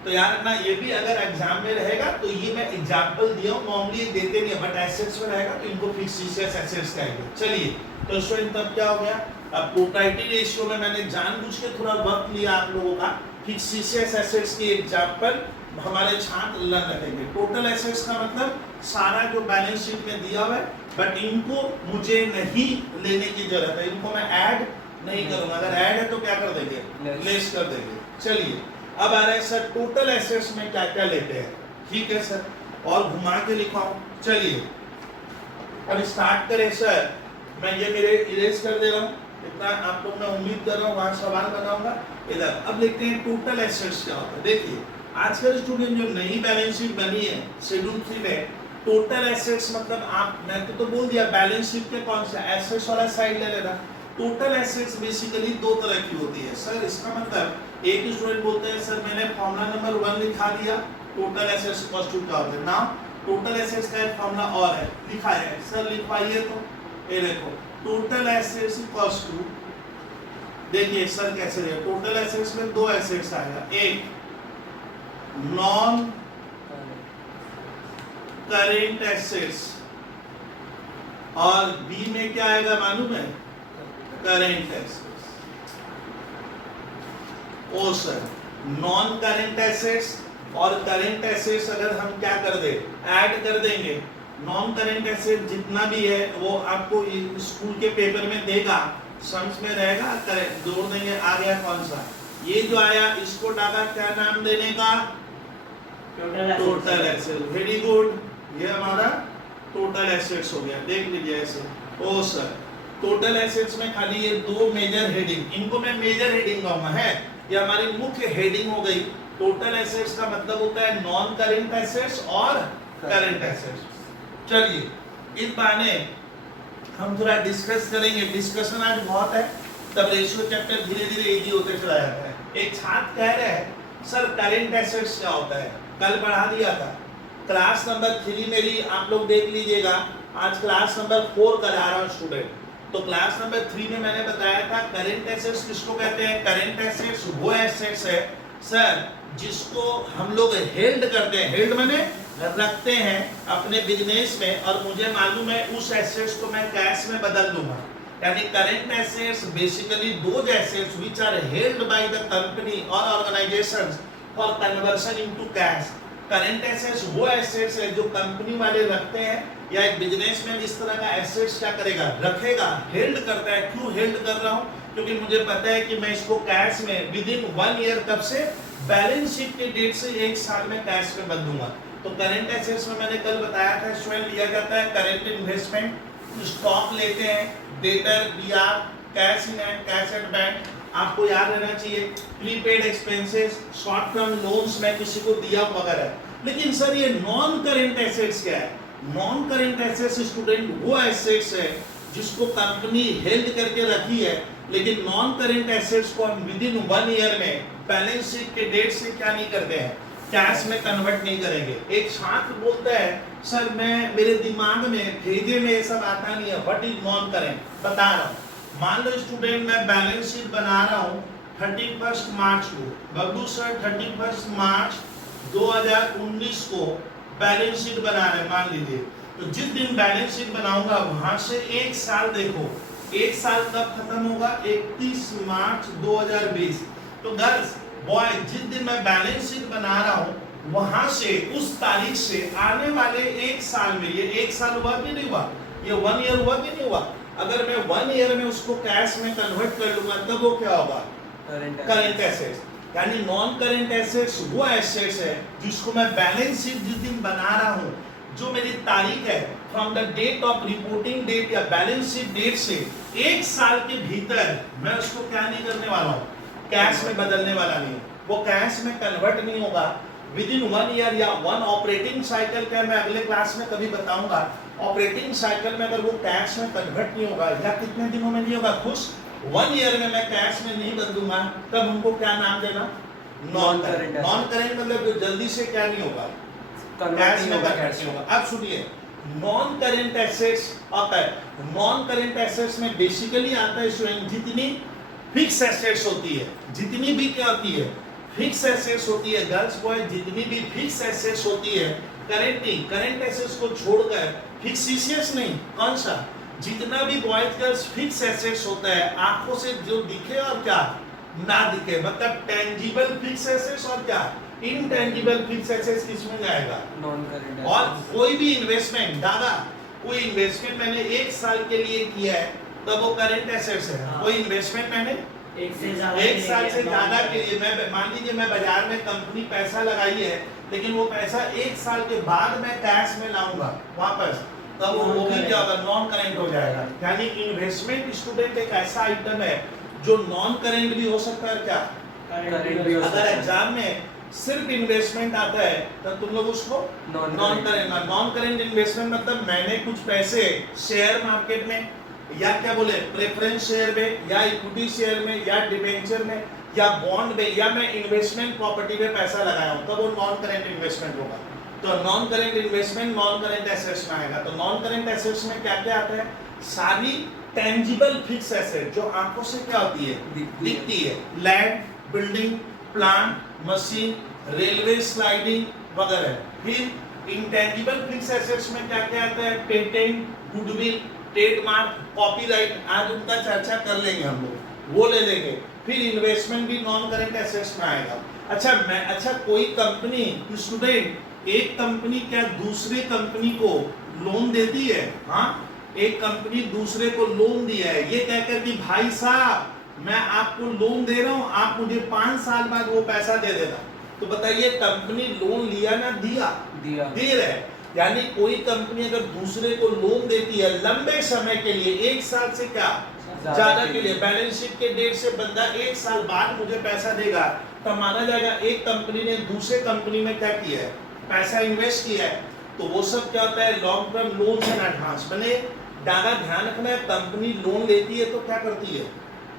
तो याद रखना, ये भी अगर एग्जाम में रहेगा तो ये मैं एग्जांपल दिया हूँ, नॉर्मली देते नहीं है, बट एसेट्स में रहेगा तो इनको फिक्स एसेट्स कहेंगे। चलिए तो स्टूडेंट तब क्या हो गया, अब प्रोप्राइटरी रेशियो में मैंने जानबूझ के थोड़ा वक्त लिया आप लोगों का, फिक्सिशियस एसेट्स की एग्जांपल हमारे छात्र लर्न रखेंगे। टोटल एसेट्स का मतलब सारा जो बैलेंस शीट में दिया हुआ है, बट इनको मुझे नहीं लेने की जरूरत है, इनको मैं ऐड नहीं करूंगा। अगर ऐड है तो क्या कर देंगे, लेस कर देंगे। चलिए अब आ रहा है सर टोटल एसेट्स में क्या क्या लेते हैं। ठीक है सर, और घुमा के लिखाऊं। चलिए अब स्टार्ट करें सर। मैं ये मेरे इरेज कर दे रहा हूँ, इतना आप लोग मैं उम्मीद कर रहा हूँ वहां सवाल बनाऊंगा इधर। अब देखते हैं टोटल एसेट्स क्या होता है। देखिए आजकल स्टूडेंट जो नई बैलेंस शीट बनी है शेड्यूल 3 में, टोटल एसेट्स मतलब आप मैं तो बोल दिया बैलेंस शीट के कौन सा एसेट्स वाला साइड ले लेना। टोटल एसेट्स बेसिकली दो तरह की होती है सर। इसका मतलब एक स्टूडेंट बोलते हैं सर मैंने फॉर्मूला नंबर 1 लिखा दिया, टोटल एसेट्स इक्वल्स टू क्या होता है ना, टोटल एसेट्स का एक फॉर्मूला और है, लिखा है सर, लिखवाइए। तो ये देखो टोटल एसेट्स इक्वल्स टू, देखिए सर कैसे है, टोटल एसेट्स में दो एसेट्स आएगा, एक नॉन करेंट एसेट्स और बी में क्या आएगा मालूम है, करेंट एसेट्स। ओ सर नॉन करेंट एसेट्स और करेंट एसेट्स अगर हम क्या कर दे, ऐड कर देंगे, नॉन करेंट एसेट जितना भी है वो आपको स्कूल के पेपर में देगा, सम्स में रहेगा, जोड़ देंगे। आ गया कौन सा, ये जो आया इसको डाला क्या नाम देने का, टोटल एसेट्स। वेरी गुड, ये हमारा टोटल एसेट्स हो गया। देख लीजिए ऐसे। ओ सर टोटल एसेट्स में खाली ये दो मेजर हेडिंग, इनको मैं मेजर हेडिंग कहूंगा, है ये हमारी मुख्य हेडिंग हो गई। टोटल एसेट्स का मतलब होता है नॉन करेंट एसेट्स और करेंट एसेट्स। चलिए इस बारे हम थोड़ा डिस्कस करेंगे, डिस्कशन आज बहुत है, तब रेशियो चैप्टर धीरे धीरे इजी होते चला जाता है। एक छात्र कह रहे हैं सर करेंट एसेट्स क्या होता है, कल पढ़ा दिया था क्लास नंबर 3 मेरी, आप लोग देख लीजिएगा। आज क्लास नंबर 4 करा रहा हूं स्टूडेंट। तो क्लास नंबर 3 में मैंने बताया था करेंट एसेट्स किसको कहते हैं। करेंट एसेट्स वो एसेट्स है सर जिसको हम लोग हेल्ड करते हैं, हेल्ड माने रखते हैं अपने बिजनेस में, और मुझे मालूम है उस एसेट्स को मैं कैश में बदल दूंगा। यानी current assets basically those assets which are held by the company और organisations for conversion into cash. Current assets वो एसेट्स है जो कंपनी वाले रखते हैं, या एक बिजनेसमैन इस तरह का एसेट्स क्या करेगा, रखेगा, हेल्ड करता है। क्यों हेल्ड कर रहा हूं, क्योंकि मुझे पता है कि मैं इसको कैश में विद इन 1 ईयर, कब से, बैलेंस शीट के डेट से 1 साल में कैश में बदल दूंगा। तो करेंट एसेट्स में मैंने कल बताया था स्वयं लिया जाता है करेंट इन्वेस्टमेंट, स्टॉक लेते हैं, debtor, BR, cash in and cash at bank, आपको याद रहना चाहिए, prepaid expenses, short term loans में किसी को दिया वगैरह। लेकिन सर ये नॉन करेंट एसेट्स क्या है, नॉन करेंट एसेट्स स्टूडेंट वो एसेट्स है जिसको कंपनी हेल्ड करके रखी है, लेकिन नॉन करेंट एसेट्स को हम विद इन 1 ईयर में बैलेंस शीट के डेट से क्या नहीं करते हैं, कैश में कन्वर्ट नहीं करेंगे। एक छात्र बोलता है सर मैं मेरे दिमाग में भेजे में ये सब आता नहीं है, व्हाट इज नॉन करेंट, बता रहा हूँ। मान लो स्टूडेंट मैं बैलेंस शीट बना रहा हूँ 31 मार्च को, बब्लू सर 31 मार्च 2019 को बैलेंस शीट बना रहे हैं मान लीजिए। तो जिस दिन बैलेंस शीट बनाऊंगा वहां से 1 साल, देखो 1 साल कब खत्म होगा, 31 मार्च 2020। तो गर्ल्स बॉय जिस दिन मैं बैलेंस शीट बना रहा हूँ वहां से उस तारीख से आने वाले 1 साल में, ये 1 साल हुआ कि नहीं हुआ, ये 1 ईयर हुआ कि नहीं हुआ, अगर मैं 1 ईयर में उसको कैश में कन्वर्ट कर लूंगा तब वो क्या होगा, करेंट एसेट्स। यानी नॉन करेंट एसेट्स वो एसेट्स है जिसको मैं बैलेंस शीट जिस दिन बना रहा हूँ, जो मेरी तारीख है from the date of reporting date या बैलेंस शीट डेट से 1 साल के भीतर मैं उसको क्या नहीं करने वाला हूँ, कैश में बदलने वाला नहीं, वो कैश में कन्वर्ट नहीं होगा। विद इन 1 ईयर या 1 ऑपरेटिंग साइकिल का मैं अगले क्लास में कभी बताऊंगा। ऑपरेटिंग साइकिल में अगर वो कैश में कन्वर्ट नहीं होगा या कितने दिनों में नहीं होगा, खुश 1 ईयर में मैं कैश में नहीं बदलूंगा, तब उनको क्या नाम देना, नॉन करेंट। नॉन करेंट मतलब जो जल्दी से क्या नहीं होगा, कैश में कन्वर्ट नहीं होगा। अब सुनिए नॉन करेंट एसेट्स आता है, नॉन करेंट एसेट्स में बेसिकली आता है स्वयं जितनी फिक्स एसेट्स होती है, जितनी भी क्या होती है, फिक्स एसेट्स होती है गर्ल्स बॉय, जितनी भी फिक्स एसेट्स होती है, करेंट नहीं, करेंट एसेट्स को छोड़कर फिक्सिशियस नहीं, कौन सा, जितना भी बॉयज गर्ल्स फिक्स एसेट्स होता है आंखों से जो दिखे और क्या ना दिखे, मतलब टेंजिबल फिक्स एसेट्स और क्या इनटेंजिबल फिक्स एसेट्स किसमें जाएगा, नॉन करेंट और कोई भी इन्वेस्टमेंट दादा, कोई इन्वेस्टमेंट मैंने एक साल के लिए किया है तब वो करंट एसेट्स है। हाँ। कोई इन्वेस्टमेंट मैंने एक साल से ज्यादा के लिए, मैं मान लीजिए मैं बाजार में कंपनी पैसा लगाई है लेकिन वो पैसा एक साल के बाद मैं कैश में लाऊंगा वापस, तब वो भी क्या होगा, नॉन करेंट हो जाएगा। यानी इन्वेस्टमेंट स्टूडेंट एक ऐसा आइटम है जो नॉन करेंट भी हो सकता है, क्या करेंट भी हो सकता अगर है। एग्जाम में सिर्फ इन्वेस्टमेंट आता है तब तुम लोग उसको non current, non current investment मतलब मैंने कुछ पैसे शेयर मार्केट में या क्या बोले प्रेफरेंस शेयर में या इक्विटी शेयर में या डिबेंचर में या बॉन्ड में या मैं इन्वेस्टमेंट प्रॉपर्टी में पैसा लगाया हूं, तब वो नॉन करेंट इन्वेस्टमेंट होगा। तो non current investment non current assets में आएगा। तो नॉन करेंट एसेट्स में क्या क्या आता है, सारी टेंजिबल फिक्स एसेट जो आंखों से क्या होती है, दिखती है, land, building, plant, machine, railway sliding वगैरह। फिर इंटेंजिबल फिक्स एसेट्स में क्या क्या आता है, पेटेंट, गुडविल, ट्रेडमार्क, कॉपीराइट, आज उनका चर्चा कर लेंगे हम लोग, वो ले लेंगे। फिर इन्वेस्टमेंट भी नॉन करेंट एसेट्स में आएगा। अच्छा कोई कंपनी स्टूडेंट, एक कंपनी क्या दूसरे कंपनी को लोन देती है, हाँ एक कंपनी दूसरे को लोन दिया है, ये कहकर कि भाई साहब मैं आपको लोन दे रहा हूं, आप मुझे 5 साल बाद वो पैसा दे देना। तो बताइए कंपनी लोन लिया ना दिया, दे रहा है। यानी कोई कंपनी अगर दूसरे को लोन देती है लंबे समय के लिए, एक साल से क्या ज्यादा के लिए, बैलेंस शीट के डेट से बंदा 1 साल बाद मुझे पैसा देगा, तो माना जाएगा एक कंपनी ने दूसरे कंपनी में क्या किया है, पैसा इन्वेस्ट किया है। तो वो सब क्या होता है, long term loan and advance. मैंने ज्यादा ध्यान रखना है, कंपनी लोन लेती है तो क्या करती है,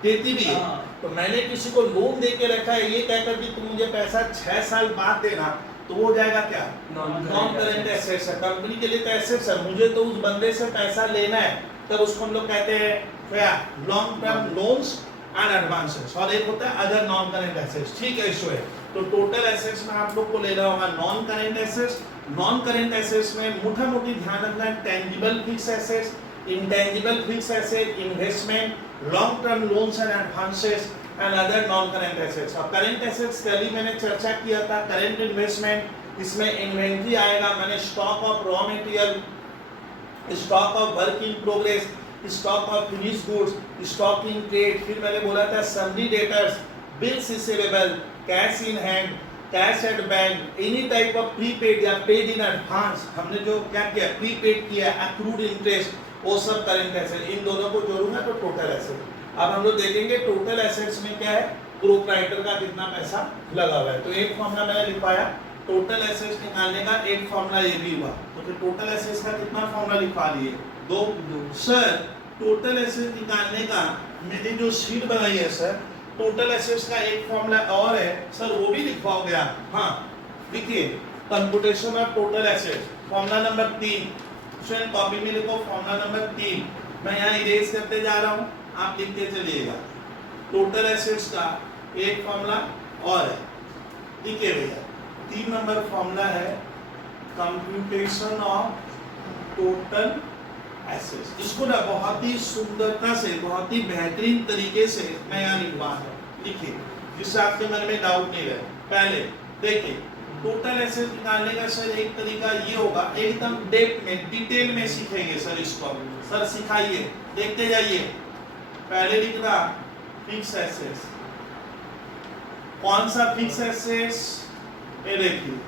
देती भी है। तो मैंने किसी को लोन दे के रखा है ये कहकर कि तुम मुझे पैसा 6 साल बाद देना, तो वो हो जाएगा क्या, नॉन करेंट एसेट्स है। कंपनी के लिए तो एसेट्स है, मुझे तो उस बंदे से पैसा लेना है, तब उसको हम लोग कहते हैं क्या, long term loans and advances. और एक होता है अदर नॉन करेंट एसेट्स। ठीक है इसको है। तो टोटल एसेट्स में आप लोग को लेना होगा non current assets. Non current assets में मोटा मोटी ध्यान रखना है, tangible fixed assets, intangible fix asset, investment, long term loans and advances and other non current assets. और करेंट एसेट्स कल ही मैंने चर्चा किया था, करेंट इन्वेस्टमेंट, इसमें इन्वेंट्री आएगा, मैंने stock of raw material, stock of work in progress, stock of finish goods, stock in trade. फिर मैंने बोला था सन्डी debtors, bills receivable, cash in hand, cash at bank, any type of prepaid या paid in advance. हमने जो क्या किया, prepaid किया, अक्रूड इंटरेस्ट, वो सब करेंट एसेट। इन दोनों को जोड़ूंगा तो टोटल एसेट। अब हम लोग देखेंगे टोटल एसेट्स में क्या है, प्रोप्राइटर का कितना पैसा लगा हुआ है। तो एक फॉर्मूला मैंने लिखवाया टोटल एसेट्स निकालने का, एक फॉर्मूला ये भी हुआ। तो फिर टोटल एसेट्स का कितना फॉर्मूला लिखवा लिए, 2। सर टोटल एसेट्स निकालने का मैंने जो शीट बनाई है सर, टोटल एसेट्स का एक फॉर्मूला और है सर, वो भी लिखवाओगे आप। हाँ देखिए, computation of total assets, formula number 3। Student copy में लिखो फॉर्मूला नंबर 3। मैं यहाँ इरेज करते जा रहा हूँ, आप लिखते चलिएगा। टोटल एसेट्स का एक फॉर्मूला और है, ठीक है भैया। 3 नंबर फॉर्मूला है कंप्यूटेशन ऑफ टोटल एसेट्स। इसको ना बहुत ही सुंदरता से, बहुत ही बेहतरीन तरीके से मैं यहाँ लिखवा रहा हूँ, लिखिए, जिससे आपके मन में डाउट नहीं रहे। पहले देखिए टोटल एसेट निकालने का सर एक तरीका ये होगा, एकदम डेप्थ में डिटेल में सीखेंगे सर इसको। सर सिखाइए, देखते जाइए। पहले लिखना फिक्स एसेट्स। कौन सा फिक्स एसेट्स, ये देखिए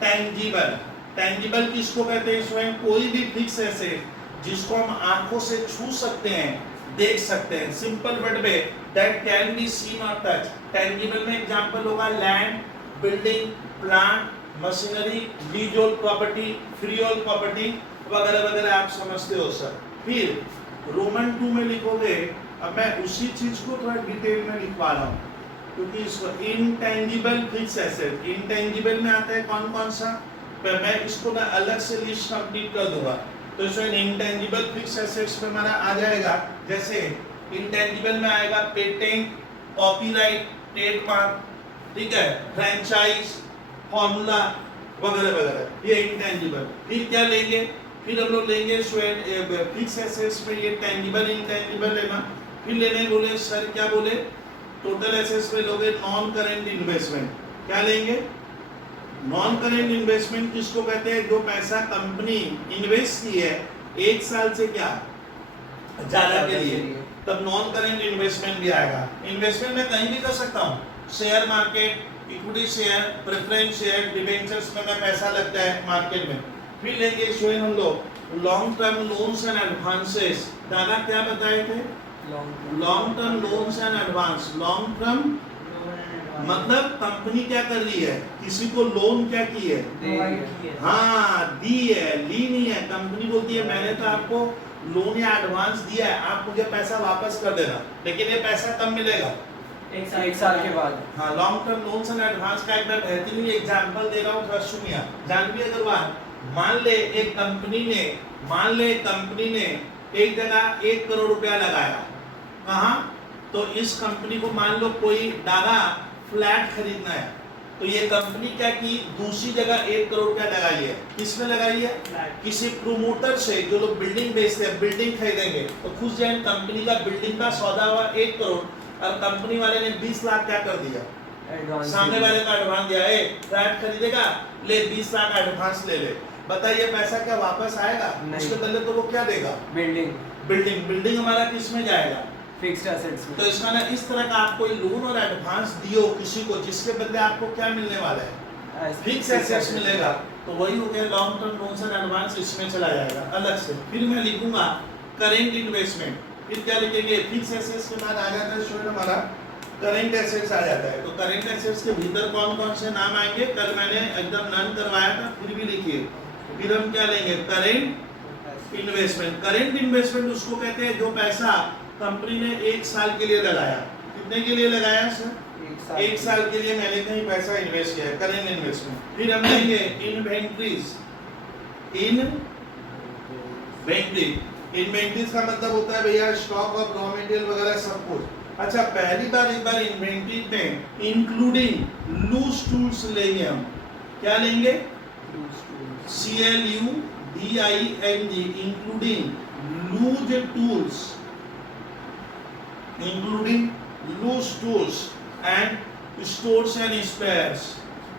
टेंजिबल। टेंजिबल किसको कहते हैं स्वयं, कोई भी फिक्स एसेट जिसको हम आंखों से छू सकते हैं, देख सकते हैं, सिंपल वर्ड में दैट कैन बी सीन और टच। टेंजिबल में एग्जांपल होगा land, building, plant, machinery, lease hold property, free hold property वगैरह वगैरह, आप समझते हो सर। फिर रोमन 2 में लिखोगे, अब मैं उसी चीज को थोड़ा डिटेल में लिखवा रहा हूँ, क्योंकि इसको इनटेंजिबल फिक्स एसेट, इनटेंजिबल में आता है कौन कौन सा, पर मैं इसको ना अलग से लिस्ट कंप्लीट कर दूंगा। तो इसमें इनटेंजिबल फिक्स एसेट्स में हमारा आ जाएगा, जैसे इनटेंजिबल में आएगा पेटेंट, कॉपीराइट, ट्रेडमार्क, ठीक है, फ्रेंचाइज, फॉर्मूला वगैरह वगैरह, ये इनटेंजिबल। फिर क्या लेंगे, फिर हम लोग लेंगे फिक्स एसेट्स में ये टेंजिबल इंटेंजिबल लेना। फिर लेने बोले सर क्या बोले, टोटल एसेट्स में लोगे नॉन करेंट इन्वेस्टमेंट। क्या लेंगे? नॉन करेंट इन्वेस्टमेंट किसको कहते हैं? जो पैसा कंपनी इन्वेस्ट की है 1 साल से क्या ज्यादा के लिए, तब नॉन करेंट इन्वेस्टमेंट भी आएगा। इन्वेस्टमेंट मैं कहीं भी कर सकता हूँ, share market, equity share, preference share, debentures में मैं पैसा लगता है मार्केट में। फिर लेंगे स्टूडेंट हम लोग long term loans and advances. दादा क्या बताए थे? Long term loans and advance. Long term मतलब कंपनी क्या कर रही है, किसी को लोन क्या की है, हाँ दी है, ली नहीं है। कंपनी बोलती है मैंने तो आपको लोन या एडवांस दिया है, आप मुझे पैसा वापस कर देना, लेकिन ये पैसा कब मिलेगा? 1 साल के बाद। हाँ, long term loans and advance का एक मैं बेहतरीन एग्जांपल दे रहा हूँ, थोड़ा सुनिए। जानवी अग्रवाल, मान ले एक कंपनी ने एक जगह 1 करोड़ रुपया लगाया। कहाँ? तो इस कंपनी को मान लो कोई दादा फ्लैट खरीदना है, तो ये कंपनी क्या की, दूसरी जगह 1 करोड़ रुपया लगाई है। किसमें लगाई है? किसी प्रोमोटर से, जो लोग बिल्डिंग बेचते हैं, बिल्डिंग खरीदेंगे तो खुश जाए, कंपनी का बिल्डिंग का सौदा हुआ 1 करोड़ और कंपनी वाले ने 20 लाख क्या कर दिया, सामने वाले का एडवांस दिया। फ्लैट खरीदेगा, ले 20 लाख एडवांस ले ले। बताइए पैसा क्या वापस आएगा? उसके बदले तो वो क्या देगा? बिल्डिंग हमारा किस में जाएगा? फिक्स्ड एसेट्स में। तो इसका ना इस तरह का आप कोई लोन और एडवांस दियो किसी को, जिसके बदले आपको क्या मिलने वाला है? फिक्स एसेट्स मिलेगा। तो वही हो गया long term loans and advance, इसमें चला जाएगा अलग से। फिर मैं लिखूंगा करेंट इन्वेस्टमेंट। फिर क्या लिखेंगे? फिक्स एसेट्स के बाद आ जाता है स्टूडेंट हमारा करेंट एसेट्स आ जाता है। तो करेंट एसेट्स के भीतर कौन कौन से नाम आएंगे? कल मैंने एकदम नन करवाया था, फिर भी लिखिए। फिर हम क्या लेंगे? Current investment. करेंट इन्वेस्टमेंट उसको कहते हैं जो पैसा कंपनी ने 1 साल के लिए लगाया। कितने के लिए लगाया सर? 1 साल के लिए मैंने कहीं पैसा इन्वेस्ट किया है, करेंट इन्वेस्टमेंट। फिर हम लेंगे इन्वेंट्रीज। इन्वेंट्रीज का मतलब होता है भैया स्टॉक ऑफ रॉ मटेरियल वगैरह सब कुछ। अच्छा, पहली बार एक बार इन्वेंट्री में इंक्लूडिंग लूज टूल्स लेंगे हम। क्या लेंगे? CLUDING, including loose tools, and stores and spares.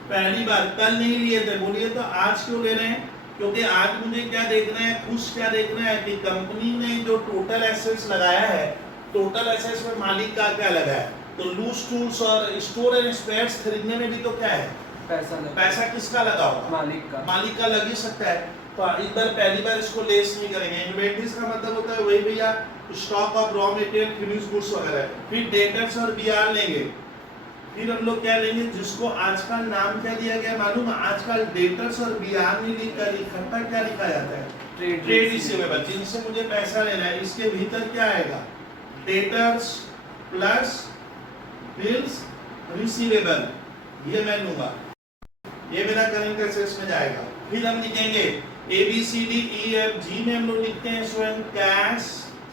पहली बार कल नहीं लिए थे, बोलिए तो आज क्यों ले रहे हैं? क्योंकि आज मुझे क्या देखना है, कुछ क्या देखना है कि कंपनी ने जो टोटल एसेट्स लगाया है, टोटल एसेट्स में मालिक का क्या लगा है। तो लूज टूल्स और स्टोर एंड स्पेयर्स खरीदने में भी तो क्या है? पैसा किसका लगा होगा? मालिक का लग ही सकता है। तो इस बार पहली बार इसको लेस नहीं करेंगे। इन्वेंटरीज का मतलब होता है वही भैया stock of raw material, finish goods वगैरह। फिर डेटर्स और बीआर लेंगे। फिर हम लोग क्या लेंगे, जिसको आजकल नाम क्या दिया गया मालूम है? आजकल डेटर्स और बीआर नहीं लिखकर इकट्ठा क्या लिखा जाता है? ट्रेड रिसीवेबल, जिनसे मुझे पैसा लेना है। इसके भीतर क्या आएगा? डेटर्स प्लस बिल्स रिसीवेबल, ये मैं लूंगा, ये मेरा करंट एसेट्स में जाएगा। फिर हम लिखेंगे ABCDEFG में हम लोग लिखते हैं स्वयं cash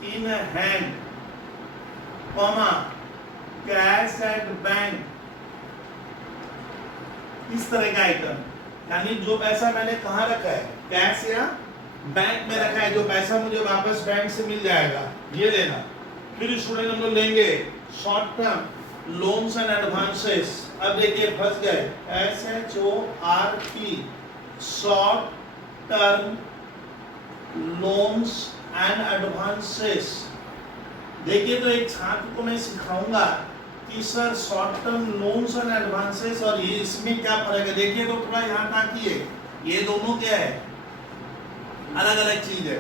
in hand, comma cash at bank, इस तरह का आइटम। यानी जो पैसा मैंने कहाँ रखा है, कैश या बैंक में रखा है, जो पैसा मुझे वापस बैंक से मिल जाएगा, ये लेना। फिर स्टूडेंट हम लोग लेंगे short term loans and advances. अब देखिए फंस गए, SHORT, short term loans and advances. देखिए तो एक छात्र को मैं सिखाऊंगा कि sir short term loans and advances और ये इसमें क्या फर्क है। देखिए तो थोड़ा यहाँ ताकिए, ये दोनों क्या है, अलग अलग चीज है।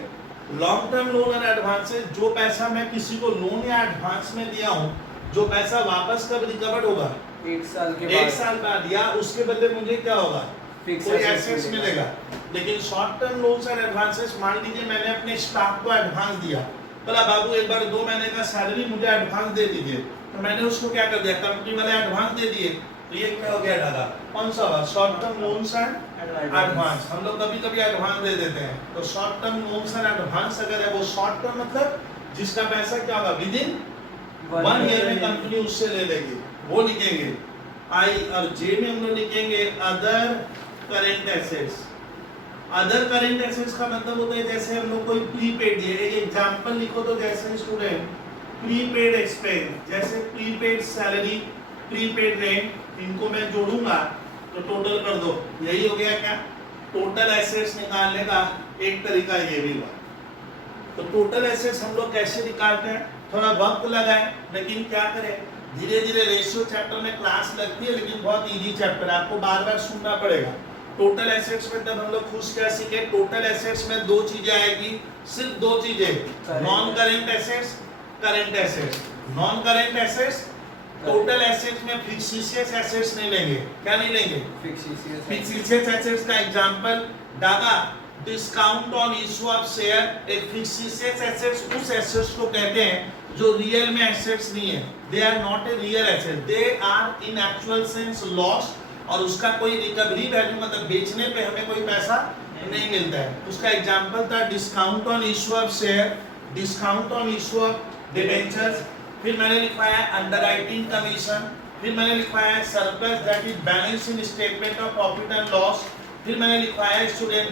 Long term loan and advances, जो पैसा मैं किसी को लोन या एडवांस में दिया हूँ, जो पैसा वापस कब रिकवर होगा? 1 साल के बाद। 1 साल बाद, या उसके बदले मुझे क्या होगा? कोई एसेट्स मिलेगा। लेकिन short term loans and advances, मान लीजिए मैंने अपने स्टाफ को एडवांस दिया, बोला बाबू एक बार 2 महीने का सैलरी मुझे एडवांस दे दीजिए, तो मैंने उसको क्या कर दिया, कंपनी वाले एडवांस दे दिए, तो ये क्या हो गया दादा? कौन सा हुआ? Short term loans and advance. हम लोग कभी कभी एडवांस दे देते हैं, तो short term loans and advance अगर है, वो शॉर्ट टर्म मतलब जिसका पैसा क्या होगा, विद इन 1 ईयर में कंपनी उससे ले लेगी, वो लिखेंगे। I और J में हम लोग लिखेंगे other current assets. Other current assets का मतलब होता है जैसे हम लोग कोई प्रीपेड दिए, एक एग्जांपल लिखो तो जैसे स्टूडेंट प्रीपेड एक्सपेंस, जैसे प्रीपेड सैलरी, प्रीपेड रेंट, इनको मैं जोड़ूंगा तो टोटल कर दो, यही हो गया क्या टोटल एसेट्स निकालने का एक तरीका ये भी हुआ। तो टोटल एसेट्स हम लोग कैसे निकालते हैं, थोड़ा वक्त लगाए लेकिन क्या करें, धीरे धीरे रेशियो चैप्टर में क्लास लगती है लेकिन बहुत इजी चैप्टर है, आपको बार बार सुनना पड़ेगा। टोटल एसेट्स में तब हम लोग खुश क्या सीखे, टोटल एसेट्स में दो चीजें आएगी, सिर्फ दो चीजें, non current assets, current assets. Non current assets total assets में फिक्सिशियस एसेट्स नहीं लेंगे, क्या नहीं लेंगे, फिक्सिशियस एसेट्स का example Daga, discount on issue of share. एक फिक्सिशियस एसेट्स उस एसेट्स को कहते हैं जो रियल में एसेट्स नहीं है, they are not a real asset, they are in actual sense loss, और उसका कोई रिकवरी वैल्यू मतलब बेचने पे हमें कोई पैसा नहीं मिलता है। उसका एग्जांपल था discount on issue of share, discount on issue of debentures, फिर मैंने लिखवाया अंडरराइटिंग कमीशन, फिर मैंने लिखवाया surplus that is balance in statement of profit and loss, फिर मैंने लिखवाया स्टूडेंट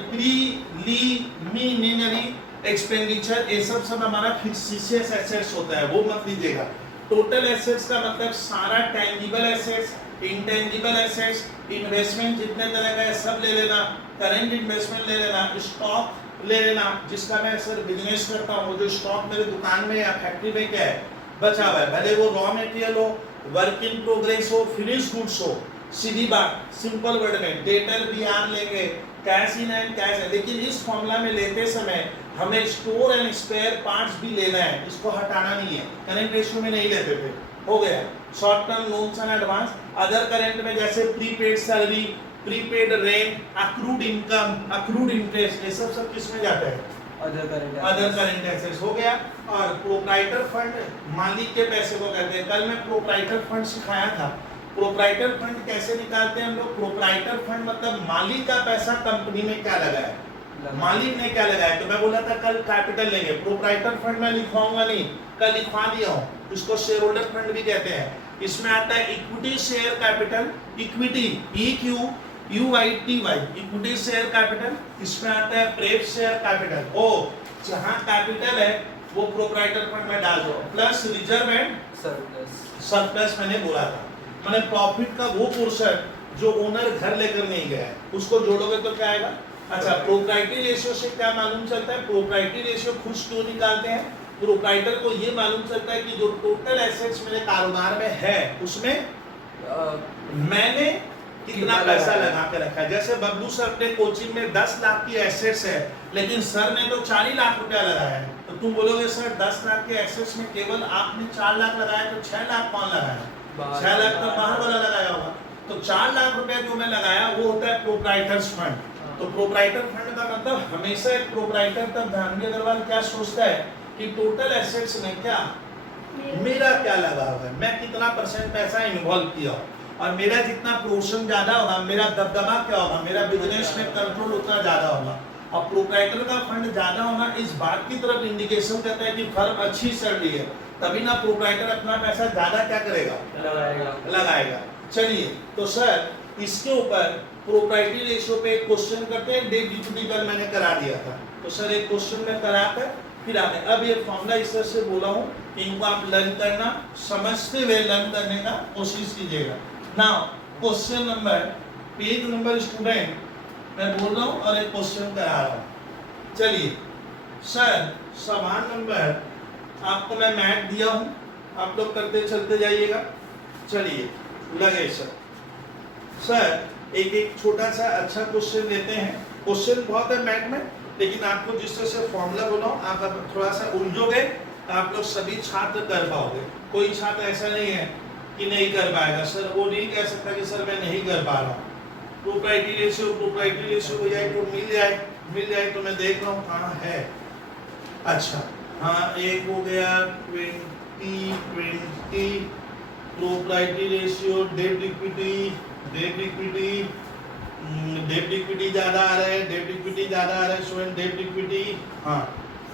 प्रीलिमिनरी एक्सपेंडिचर। ये सब हमारा फिक्सिशियस एसेट्स होता है, वो मत लीजिएगा। टोटल एसेट्स का मतलब सारा tangible assets, intangible assets, investment जितने तरह का है सब ले लेना, करेंट इन्वेस्टमेंट ले लेना, स्टॉक ले लेना जिसका मैं सर बिजनेस करता हूँ, जो स्टॉक मेरे दुकान में या फैक्ट्री में क्या है बचा हुआ है, भले वो रॉ मटेरियल हो, वर्क इन प्रोग्रेस हो, फिनिश गुड्स हो, सीधी बात सिंपल वर्ड में डेटर भी आर लेंगे, कैश इन एंड कैश है, लेकिन इस फॉर्मूला में लेते समय हमें स्टोर एंड स्पेयर पार्ट्स भी लेना है, इसको हटाना नहीं है, करेंट रेशियो में नहीं लेते थे, हो गया। Short term loans and advance, other current में जैसे prepaid salary, prepaid rent, accrued income, accrued interest, ये सब किस में जाता है, अदर करेंट एसेट्स हो गया। और प्रोप्राइटर फंड मालिक के पैसे को कहते हैं, कल मैं प्रोप्राइटर फंड सिखाया था। प्रोप्राइटर फंड कैसे निकालते हैं हम लोग, प्रोप्राइटर फंड मतलब मालिक का पैसा कंपनी में क्या लगा है, मालिक ने क्या लगाया, तो मैं बोला था कल कैपिटल लेंगे, प्रोप्राइटर फंड में लिखवाऊंगा नहीं, कल लिखवा दिया हूँ, इसको शेयर होल्डर फंड भी कहते हैं। इसमें आता है equity share capital, equity EQUITY, equity share capital, इसमें आता है प्रेफ शेयर कैपिटल, ओ जहाँ कैपिटल है वो प्रोप्राइटर फंड में डाल दो, प्लस रिजर्व एंड सरप्लस मैंने बोला था, मैंने प्रॉफिट का वो पोर्शन जो ओनर घर लेकर नहीं गया है उसको जोड़ोगे तो क्या आएगा। अच्छा, प्रोप्राइटरी रेशियो से क्या मालूम चलता है, प्रोप्राइटरी रेशियो खुद क्यों निकालते हैं, प्रोप्राइटर को ये मालूम चलता है कि जो टोटल एसेट्स मेरे कारोबार में है उसमें मैंने कितना पैसा लगा के रखा है। जैसे बबलू सर अपने कोचिंग में 10 लाख की एसेट्स है लेकिन सर ने तो 40 लाख रुपया लगाया है, तो तुम बोलोगे सर 10 लाख के एसेट्स में केवल आपने 4 लाख लगाया तो 6 लाख कौन लगाया, 6 लाख तो बाहर वाला लगाया होगा, तो 4 लाख रुपया जो मैं लगाया वो होता है प्रोप्राइटर्स फंड। तो प्रोप्राइटर फंड का मतलब हमेशा एक प्रोप्राइटर तब धानवी अग्रवाल क्या सोचता है कि टोटल एसेट्स में क्या मेरा क्या लगा हुआ है, मैं कितना परसेंट पैसा इन्वॉल्व किया और मेरा जितना पोर्शन ज्यादा होगा मेरा दबदबा क्या होगा, मेरा बिजनेस में कंट्रोल उतना ज्यादा होगा। और प्रोप्राइटर का फंड ज्यादा होना इस बात की तरफ इंडिकेशन करता है कि फर्म अच्छी चल रही है, तभी ना प्रोप्राइटर अपना पैसा ज्यादा क्या करेगा, लगाएगा। चलिए तो सर इसके ऊपर प्रोप्राइटरी रेशियो पे एक क्वेश्चन करते हैं, डेट इक्विटी कल मैंने करा दिया था, तो सर एक क्वेश्चन में कराकर फिर आगे अब ये फॉर्मूला इस तरह से बोला हूँ, इनको आप लर्न करना, समझते हुए लर्न करने का कोशिश कीजिएगा। Now question number, page number student मैं बोल रहा हूँ और एक क्वेश्चन करा रहा हूँ। चलिए सर सवाल नंबर आपको मैं मैथ दिया हूँ, आप लोग करते चलते जाइएगा। चलिए लगे सर एक एक छोटा सा अच्छा क्वेश्चन लेते हैं, क्वेश्चन बहुत है मैथ में लेकिन आपको जिस तरह से फॉर्मूला बोला आप थोड़ा सा उलझोगे तो आप लोग सभी छात्र कर पाओगे, कोई छात्र ऐसा नहीं है कि नहीं कर पाएगा, सर वो नहीं कह सकता कि सर मैं नहीं कर पा रहा हूँ। प्रोप्राइटरी रेशियो हो जाए तो मिल जाए तो मैं देख रहा हूँ कहाँ है। अच्छा हाँ, एक हो गया 20 प्रोप्राइटरी रेशियो, डेट इक्विटी ज्यादा आ रहा है, स्टूडेंट डेट इक्विटी, हाँ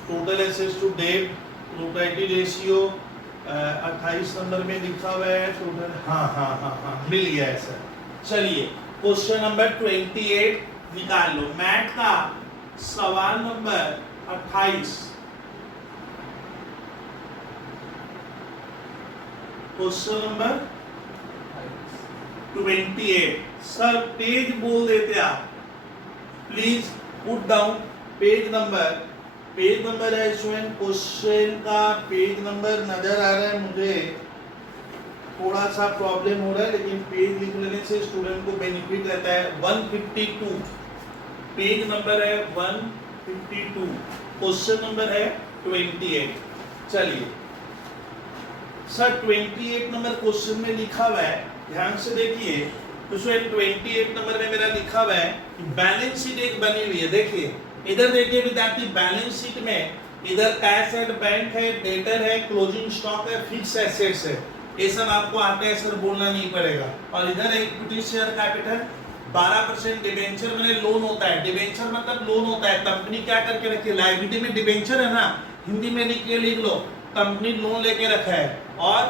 total assets to debt, proprietary ratio 28 number में लिखा हुआ है टोटल, हाँ मिल गया है सर। चलिए क्वेश्चन नंबर 28 निकाल लो। मैथ का सवाल number 28, question number 28। Sir page बोल देते आप, please put down page number. Page number है स्टूडेंट, क्वेश्चन का पेज नंबर नजर आ रहा है मुझे, थोड़ा सा प्रॉब्लम हो रहा है, लेकिन पेज लिख लेने से स्टूडेंट को बेनिफिट रहता है। 152 पेज नंबर है, 152 क्वेश्चन नंबर है 28। चलिए सर 28 नंबर क्वेश्चन में लिखा हुआ है, ध्यान से देखिए। तो 28 नंबर में मेरा लिखा हुआ है कि बैलेंस शीट एक बनी हुई है। देखिए इधर देखिए विद्यार्थी, बैलेंस शीट में इधर कैश एंड बैंक है, डेटर है, क्लोजिंग स्टॉक है, फिक्स एसेट्स है। ये सब आपको आता है सर, बोलना नहीं पड़ेगा। और इधर इक्विटी शेयर कैपिटल 12% डिबेंचर में लोन होता है। डिबेंचर मतलब लोन होता है। कंपनी क्या करके रखी है, लायबिलिटी में डिबेंचर है ना, हिंदी में लिख लो, कंपनी लोन लेके रखा है। और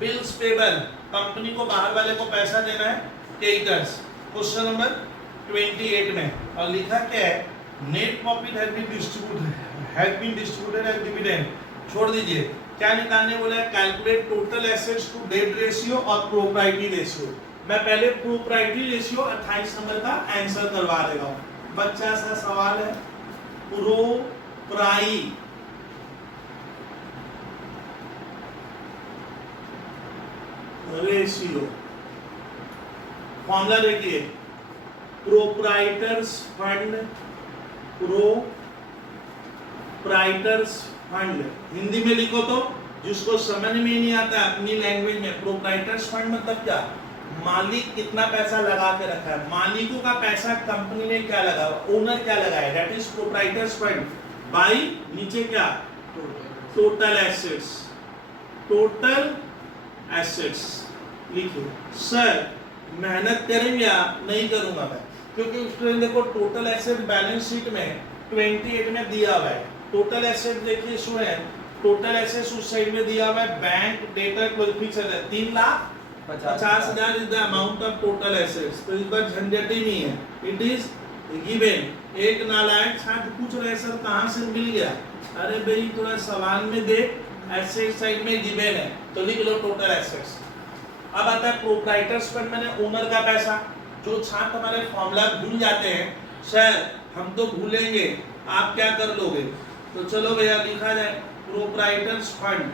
बिल्स पेबल, कंपनी को बाहर वाले को पैसा देना है, क्रेडिटर्स। क्वेश्चन नंबर 28 में और लिखा क्या है, net profit has been distributed as dividend. छोड़ दीजिए, क्या निकालने बोला है, calculate total assets to debt ratio और प्रोप्राइटरी रेशियो। मैं पहले प्रोप्राइटरी रेशियो 28 नंबर का आंसर करवा देगा हूं। बच्चा सा सवाल है, प्रोप्राई रेशियो फॉर्मूला देखिए, proprietors fund, proprietors fund Hindi में लिखो तो जिसको समझ में नहीं आता अपनी लैंग्वेज में। प्रोप्राइटर्स फंड मतलब क्या, मालिक कितना पैसा लगा के रखा है, मालिकों का पैसा कंपनी ने क्या लगा, ओनर क्या लगाया, that is proprietors fund. By नीचे क्या, टोटल एसेट्स, टोटल एसेट्स लिखो। सर मेहनत करेंगे आप, नहीं करूंगा मैं, क्योंकि स्टूडेंट देखो टोटल एसेट बैलेंस शीट में 28 में दिया हुआ है। टोटल एसेट देखिए स्टूडेंट, टोटल एसेट्स उस साइड में दिया हुआ है, बैंक डेटर फिक्स है 3,50,000 is the amount of total assets. तो इस बार झंझट ही नहीं है, इट इज गिवन। एक नालायक छात्र पूछ रहे सर कहां से मिल गया, अरे भाई थोड़ा सवाल में देख, एसेट साइड में गिवन है तो लिख लो टोटल एसेट्स। अब आता है प्रोप्राइटर्स फंड, मैंने ओनर का पैसा। जो छात्र हमारे फॉर्मूला भूल जाते हैं, सर हम तो भूलेंगे, आप क्या कर लोगे, तो चलो भैया लिखा जाए प्रोप्राइटर्स फंड।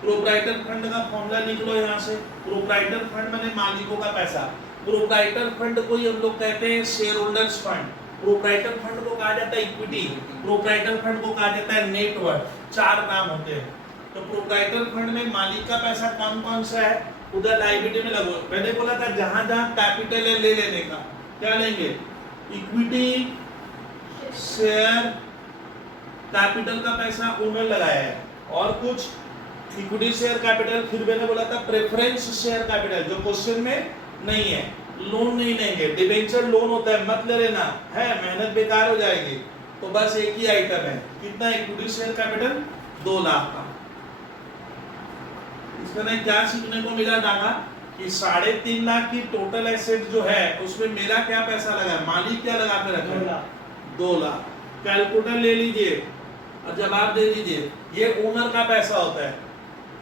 प्रोप्राइटर फंड का फॉर्मूला लिख लो यहाँ से। प्रोप्राइटर फंड माने मालिकों का पैसा। प्रोप्राइटर फंड को ही हम लोग कहते हैं share holders fund. Proprietor fund को कहा जाता है इक्विटी, प्रोप्राइटर फंड को कहा जाता है नेटवर्थ। 4 नाम होते हैं। तो प्रोप्राइटर फंड में मालिक का पैसा कौन कौन सा है, उधर लायबिलिटी में लगो। मैंने बोला था जहां जहां कैपिटल है ले लेने का, क्या लेंगे, इक्विटी शेयर कैपिटल का पैसा ओनर लगाया है, और कुछ इक्विटी शेयर कैपिटल। फिर मैंने बोला था प्रेफरेंस शेयर कैपिटल, जो क्वेश्चन में नहीं है। लोन नहीं लेंगे, डिबेंचर लोन होता है, मत ले लेना है, मेहनत बेकार हो जाएगी। तो बस एक ही आइटम है, कितना, इक्विटी शेयर कैपिटल 2 लाख का। इसमें क्या सीखने को मिला था कि 3.5 लाख की टोटल एसेट जो है उसमें मेरा क्या पैसा लगा है, मालिक क्या लगा के रखा है, 2 लाख। कैलकुलेटर ले लीजिए और जवाब दे दीजिए। ये ओनर का पैसा होता है,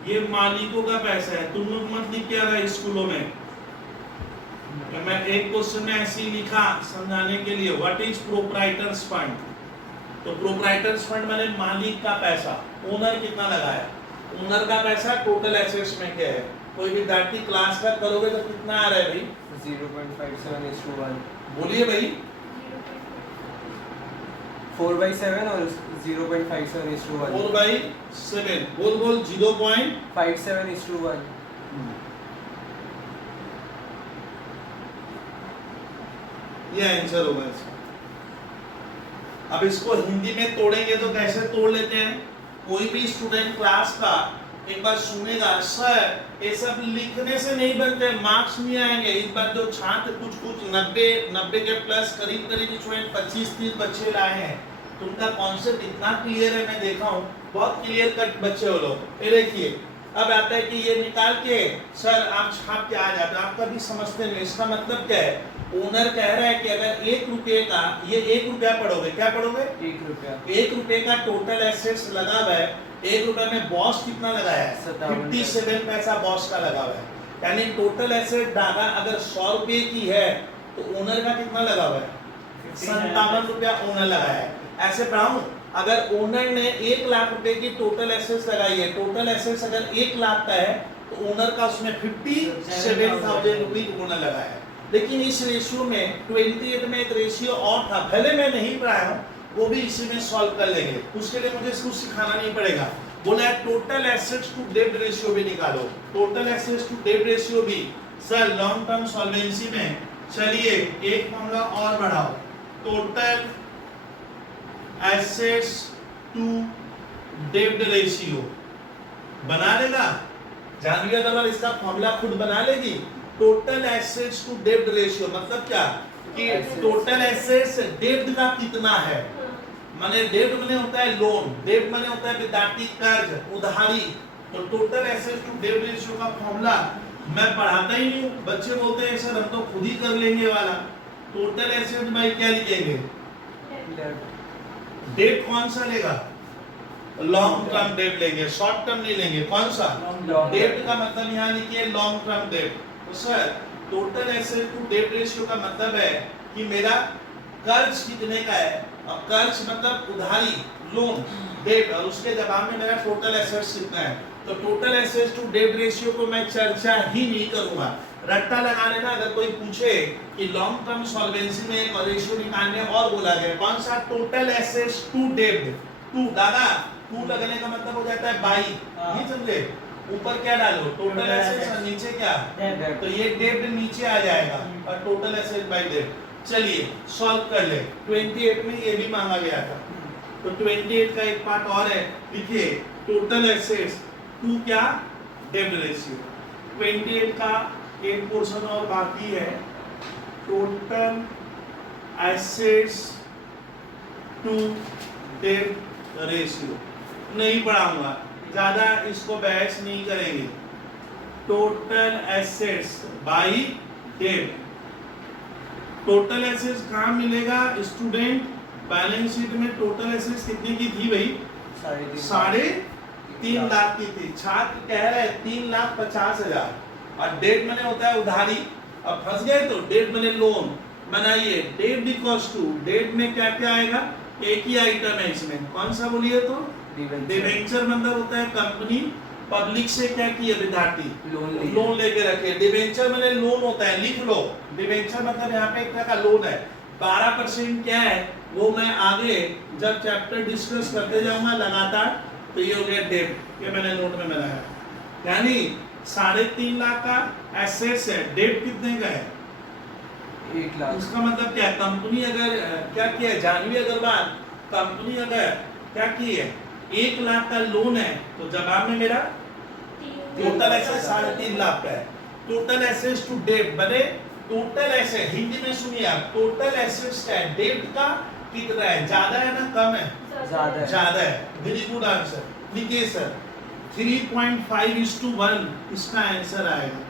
ये मालिकों का पैसा है। तुम लोग मत लिख के आ रहे स्कूलों में, मैं एक क्वेश्चन में ऐसे ही लिखा समझाने के लिए, व्हाट इज प्रोप्राइटर्स फंड। तो प्रोप्राइटर्स फंड माने मालिक का पैसा, ओनर कितना लगाया, ओनर का पैसा टोटल एसेट्स में क्या है। कोई विद्यार्थी क्लास का करोगे तो कितना आ रहा है भाई, 0.57:1। बोलिए भाई, 4/7 और 0.57:1। 4/7 बोल 0.57:1। ये आंसर होगा इसका। अब इसको हिंदी में तोड़ेंगे तो कैसे तोड़ लेते हैं। कोई भी स्टूडेंट क्लास का एक बार सुनेगा, सर ये सब लिखने से नहीं बनते, मार्क्स नहीं आएंगे। इस बार जो छात्र कुछ 90 के प्लस करीब 25-30 बच्चे लाए हैं, तो उनका कॉन्सेप्ट इतना क्लियर है, मैं देखा हूँ, बहुत क्लियर कट बच्चे हो लोग। ये देखिए अब आता है कि ये निकाल के सर आप छाप के आ जाते, आप कभी समझते नहीं। इसका मतलब क्या है, ओनर कह रहा है कि अगर 1 रुपये का, ये 1 रुपया पढ़ोगे, क्या पढ़ोगे? 1 रुपया 1 रुपये का टोटल एसेट्स लगा हुआ है, 1 रुपये में बॉस कितना लगाया है? 57 पैसा बॉस का लगा हुआ है। यानी टोटल एसेट डागा अगर 100 रुपये की है तो ओनर का कितना लगा हुआ है? 57 रुपया ओनर लगाया है। ऐसे पढ़ाऊं, अगर ओनर ने 1 लाख रुपए की टोटल एसेट्स लगाई है, टोटल एसेट्स अगर 1 लाख का है तो ओनर का उसमें 57,000 रुपीज ओनर लगाया है। लेकिन इस रेशियो में 28 में एक रेशियो और था, भले मैं नहीं पढ़ाया हूँ, वो भी इसी में सॉल्व कर लेंगे। उसके लिए मुझे इसको सिखाना नहीं पड़ेगा। बोला है टोटल एसेट्स टू डेब्ट रेशियो भी निकालो, टोटल एसेट्स टू डेब्ट रेशियो भी। सर लॉन्ग टर्म सॉल्वेंसी में चलिए एक मामला और बढ़ाओ, टोटल एसेट्स टू डेब्ट रेशियो बना लेगा जानवी अग्रवाल, इसका फॉर्मूला खुद बना लेगी। टोटल एसेट्स टू डेब्ट रेशियो मतलब क्या कि टोटल एसेट्स डेब्ट का कितना है, माने डेब्ट माने होता है लोन, डेब्ट माने होता है विद्यार्थी कर्ज, उधारी। तो टोटल एसेट्स टू डेब्ट रेशियो का फॉर्मूला मैं पढ़ाता ही नहीं हूं, बच्चे बोलते हैं सर हम तो खुद ही कर लेंगे वाला। टोटल एसेट भाई क्या लिखेंगे? डेब्ट कौन सा लेगा? लॉन्ग टर्म डेब्ट लेंगे, शॉर्ट टर्म नहीं लेंगे। कौन सा? डेब्ट का मतलब यहाँ लिखिए लॉन्ग टर्म डेब्ट। तो सर टोटल एसेट टू डेब्ट रेशियो का मतलब है कि मेरा कर्ज कितने का है, और कर्ज मतलब उधारी, लोन, डेब्ट, और उसके जवाब में मेरा टोटल एसेट्स कितना है। तो टोटल एसेट्स टू डेब्ट रेशियो को मैं चर्चा ही नहीं करूंगा, रट्टा लगा लेना। अगर कोई पूछे कि लॉन्ग टर्म सॉल्वेंसी में एक रेशियो निकालने और बोला गया, कौन सा? टोटल एसेट्स टू डेब्ट। टू दादा, टू लगने का मतलब हो जाता है बाई, नहीं समझे? ऊपर क्या डालो? टोटल एसेट्स, और नीचे क्या? तो ये डेब्ट नीचे आ जाएगा और टोटल एसेट बाय डेब्ट। चलिए सॉल्व कर ले। 28 में ये भी मांगा गया था, तो 28 का एक पार्ट और है, लिखिए टोटल एसेट्स टू क्या? डेब्ट रेशियो। 28 का एक पोर्शन और बाकी है, टोटल एसेट्स टू डेब्ट रेशियो। नहीं पढ़ाऊंगा, ज्यादा इसको बहस नहीं करेंगे। टोटल एसेट्स बाय डेब्ट। टोटल एसेट्स कहाँ मिलेगा स्टूडेंट? बैलेंस शीट में टोटल एसेट्स कितने की थी भाई? 3.5 लाख की थी। छात्र कह रहे हैं 3,50,000, और डेट मैंने होता है उधारी। अब फंस गए तो डेट मैंने लोन बनाइए। डेट इक्वल्स टू, डेट में क्या क्या आएगा? एक ही आइटम है इसमें, कौन सा बोलिए तो? डिबेंचर मतलब होता है कंपनी पब्लिक से क्या किया विद्यार्थी? लोन लेके रखे। डिबेंचर मैंने लोन होता है, लिख लो। डिबेंचर मतलब यहाँ पे एक तरह का लोन है। 12% क्या है वो मैं आगे जब चैप्टर डिस्कस करते जाऊंगा लगातार, तो ये हो गया डेब्ट, ये मैंने नोट में बनाया। यानी 3.5 लाख का एसेट्स है, डेब्ट कितने का है? 1 लाख। उसका मतलब क्या? कंपनी अगर क्या किया जानवी अग्रवाल, कंपनी अगर क्या की है 1 लाख का लोन है, तो जवाब में मेरा टोटल एसेट्स 3.5 लाख का है। टोटल एसेट्स टू डेब्ट बने टोटल एसेट, हिंदी में सुनिए आप, टोटल एसेट्स का है, डेब्ट का कितना है? ज्यादा है ना कम है? ज्यादा है। Very good answer. लिखिए सर 3.5:1 इसका आंसर आएगा।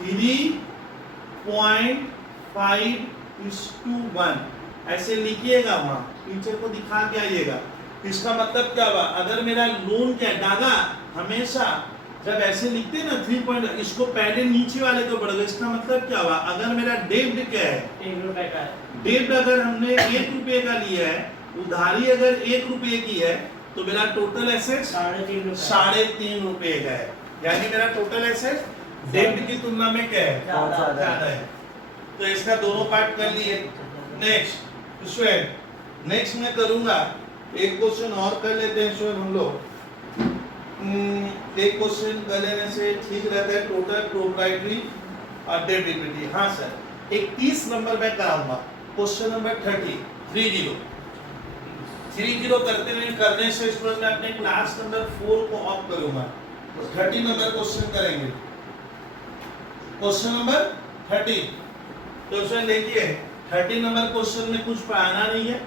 3.5:1 ऐसे लिखिएगा, वहां टीचर को दिखा के आइएगा। इसका मतलब क्या हुआ? अगर मेरा लोन क्या दादा हमेशा जब ऐसे लिखते हैं ना 3 इसको पहले नीचे वाले को पढ़ोगे, इसका मतलब क्या हुआ? अगर मेरा डेब्ट क्या है? 1 रुपए का है। डेब्ट अगर हमने 1 रुपये का लिया है, उधारी अगर 1 रुपये की है, तो मेरा टोटल एसेट्स 3.5 रुपये का है। यानी मेरा टोटल एसेट्स डेब्ट की तुलना में क्या है? ज्यादा है। तो इसका दोनों पार्ट कर लिए। नेक्स्ट स्टूडेंट, नेक्स्ट मैं करूंगा एक क्वेश्चन और कर लेते हैं स्टूडेंट हम लोग। एक क्वेश्चन कर लेने से ठीक रहता है, टोटल प्रोप्राइटरी और डेब्ट इक्विटी। हाँ सर, 31 नंबर में कराऊंगा, क्वेश्चन नंबर 30 करने से स्टूडेंट मैं अपने क्लास नंबर 4 को ऑफ करूंगा। 30 नंबर क्वेश्चन करेंगे, क्वेश्चन नंबर 30। तो स्टूडेंट देखिए 30 नंबर क्वेश्चन में कुछ पढ़ाना नहीं है।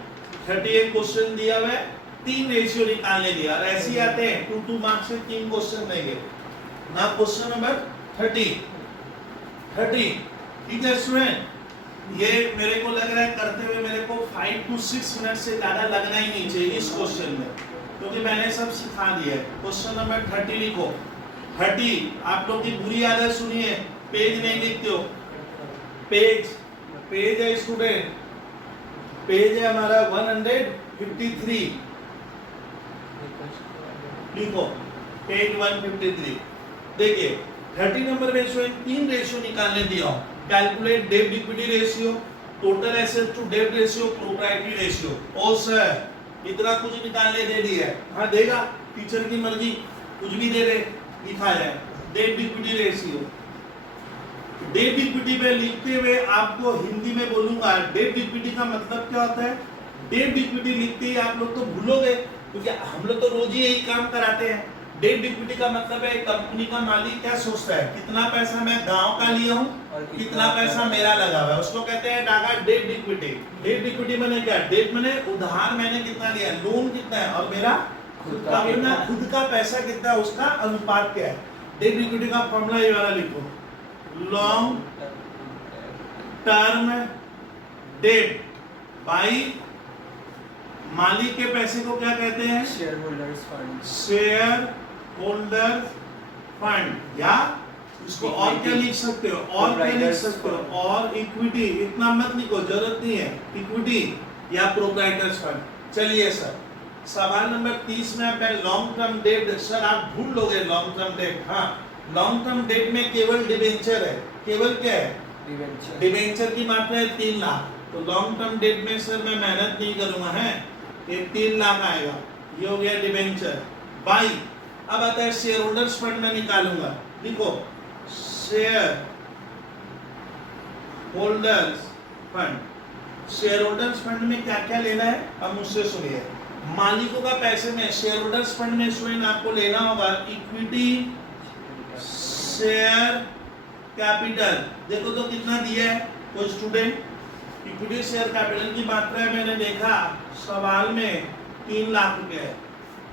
31 क्वेश्चन दिया हुआ है, 3 रेशियो निकालने दिया, और ऐसे ही आते हैं 2 मार्क्स से 3 क्वेश्चन देंगे ना। क्वेश्चन नंबर 30 ठीक है स्टूडेंट। ये मेरे को लग रहा है करते हुए मेरे को 5 to 6 मिनट से ज़्यादा लगना ही नहीं चाहिए इस क्वेश्चन में, क्योंकि मैंने सब सिखा दिया है। क्वेश्चन नंबर 30 लिखो। 30 आप लोग की बुरी आदत सुनिए, पेज नहीं लिखते हो। पेज है स्टूडेंट, पेज है हमारा 153, लिखो पेज 153। देखिए 30 नंबर में जो 3 रेशियो निकालने दिया हूं, कैलकुलेट डेब्ट equity ratio, total asset to डेब्ट रेशियो, प्रोप्राइटरी रेशियो। ओ सर इतना कुछ निकालने दे दिया है। हाँ देगा, टीचर की मर्जी, कुछ भी दे दे, लिखा जाए डेब्ट इक्विटी रेशियो। डेब्ट इक्विटी में लिखते हुए आपको हिंदी में बोलूंगा, डेब्ट इक्विटी का मतलब क्या होता है। डेब्ट इक्विटी लिखते ही आप लोग तो भूलोगे, क्योंकि हम लोग तो रोज ही यही काम कराते हैं। डेब्ट इक्विटी का मतलब है कंपनी का मालिक क्या सोचता है, कितना पैसा मैं गांव का लिया हूँ और कितना पैसा मेरा लगा हुआ है, उसको कहते हैं डागा डेब्ट इक्विटी। डेब्ट इक्विटी मैंने क्या, डेब्ट मैंने उधार मैंने कितना लिया, लोन कितना है, और मेरा अपना खुद का पैसा कितना है, उसका अनुपात क्या है। डेब्ट इक्विटी का फॉर्मूला ये वाला लिखो, लॉन्ग टर्म डेब्ट बाई मालिक के पैसे को क्या कहते हैं, share holders fund. Share holder fund, या इसको और क्या लिख सकते हो, और क्या लिख सकते हो, और इक्विटी, इतना मत लिखो, जरूरत नहीं है, इक्विटी या प्रोप्राइटर्स फंड। चलिए सर सवाल नंबर 30 में मैं लॉन्ग टर्म डेट, सर आप ढूंढ लोगे लॉन्ग टर्म डेट। हाँ लॉन्ग टर्म डेट में केवल डिबेंचर है, केवल क्या है, डिबेंचर की मात्रा है 3 लाख। तो लॉन्ग टर्म डेट में सर मैं मेहनत नहीं करूंगा, है ये 3 लाख आएगा, ये हो गया डिबेंचर बाई। अब आता है शेयर होल्डर्स फंड में निकालूंगा, देखो share holders fund. Share holders fund में क्या क्या लेना है अब मुझसे सुनिए। मालिकों का पैसे में शेयर होल्डर्स फंड में स्टूडेंट आपको लेना होगा इक्विटी शेयर कैपिटल। देखो तो कितना दिया है कोई स्टूडेंट, इक्विटी शेयर कैपिटल की मात्रा है, मैंने देखा सवाल में 3 लाख रुपए है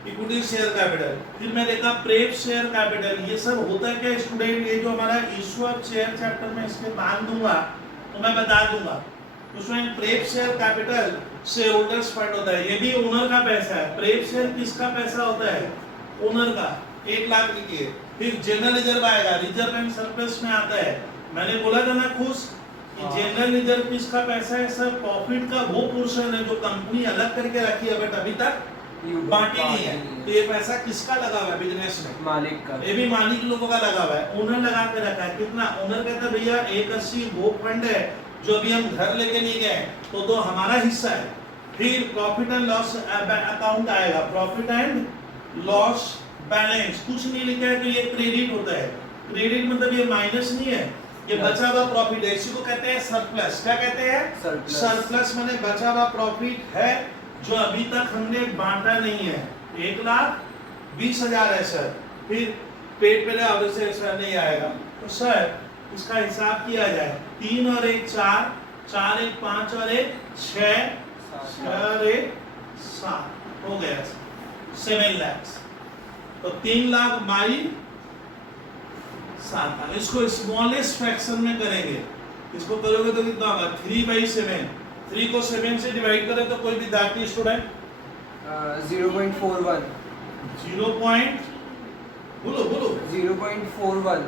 इक्विटी शेयर कैपिटल। फिर मैं देखा प्रेफ शेयर कैपिटल, ये सब होता है क्या स्टूडेंट, ये जो हमारा इशू ऑफ शेयर चैप्टर में इसके बांध दूंगा तो मैं बता दूंगा। उसमें pref share capital shareholders fund होता है, ये भी ओनर का पैसा है। प्रेफ शेयर किसका पैसा होता है, ओनर का, 1 लाख लिखिए। फिर जनरल रिजर्व आएगा, रिजर्व एंड सरप्लस में आता है। मैंने बोला था ना खुश, जनरल रिजर्व किसका पैसा है सर, प्रॉफिट का वो पोर्शन है जो कंपनी अलग करके रखी है बट अभी तक बांटी नहीं है। तो ये पैसा किसका लगा हुआ है बिजनेस में, मालिक का, ये भी मालिक लोगों का लगा हुआ है, ओनर लगा के रखा है। कितना, ओनर कहता है भैया 180 वो फंड है जो अभी हम घर लेके नहीं गए तो हमारा हिस्सा है। फिर प्रॉफिट एंड लॉस अकाउंट आएगा, प्रॉफिट एंड लॉस बैलेंस, कुछ नहीं लिखा है तो ये क्रेडिट होता है। क्रेडिट मतलब ये माइनस नहीं है, ये बचा हुआ प्रॉफिट है, इसी को कहते हैं सरप्लस। क्या कहते हैं, सरप्लस माने बचा हुआ प्रॉफिट है जो अभी तक हमने बांटा नहीं है। 1,20,000 है सर। फिर पेट पे ऑर्डर से सर नहीं आएगा तो सर इसका हिसाब किया जाए, 3 और 1 4, 4 1 5 और 1 6, 6 और 1 7 हो गया 7 लाख। तो 3 लाख बाई 7 लाख। इसको स्मॉलेस्ट फ्रैक्शन में करेंगे, इसको करोगे तो कितना होगा, 3/7। 3 को 7 से डिवाइड करें तो कोई विद्यार्थी स्टूडेंट 0.41 बोलो 0.41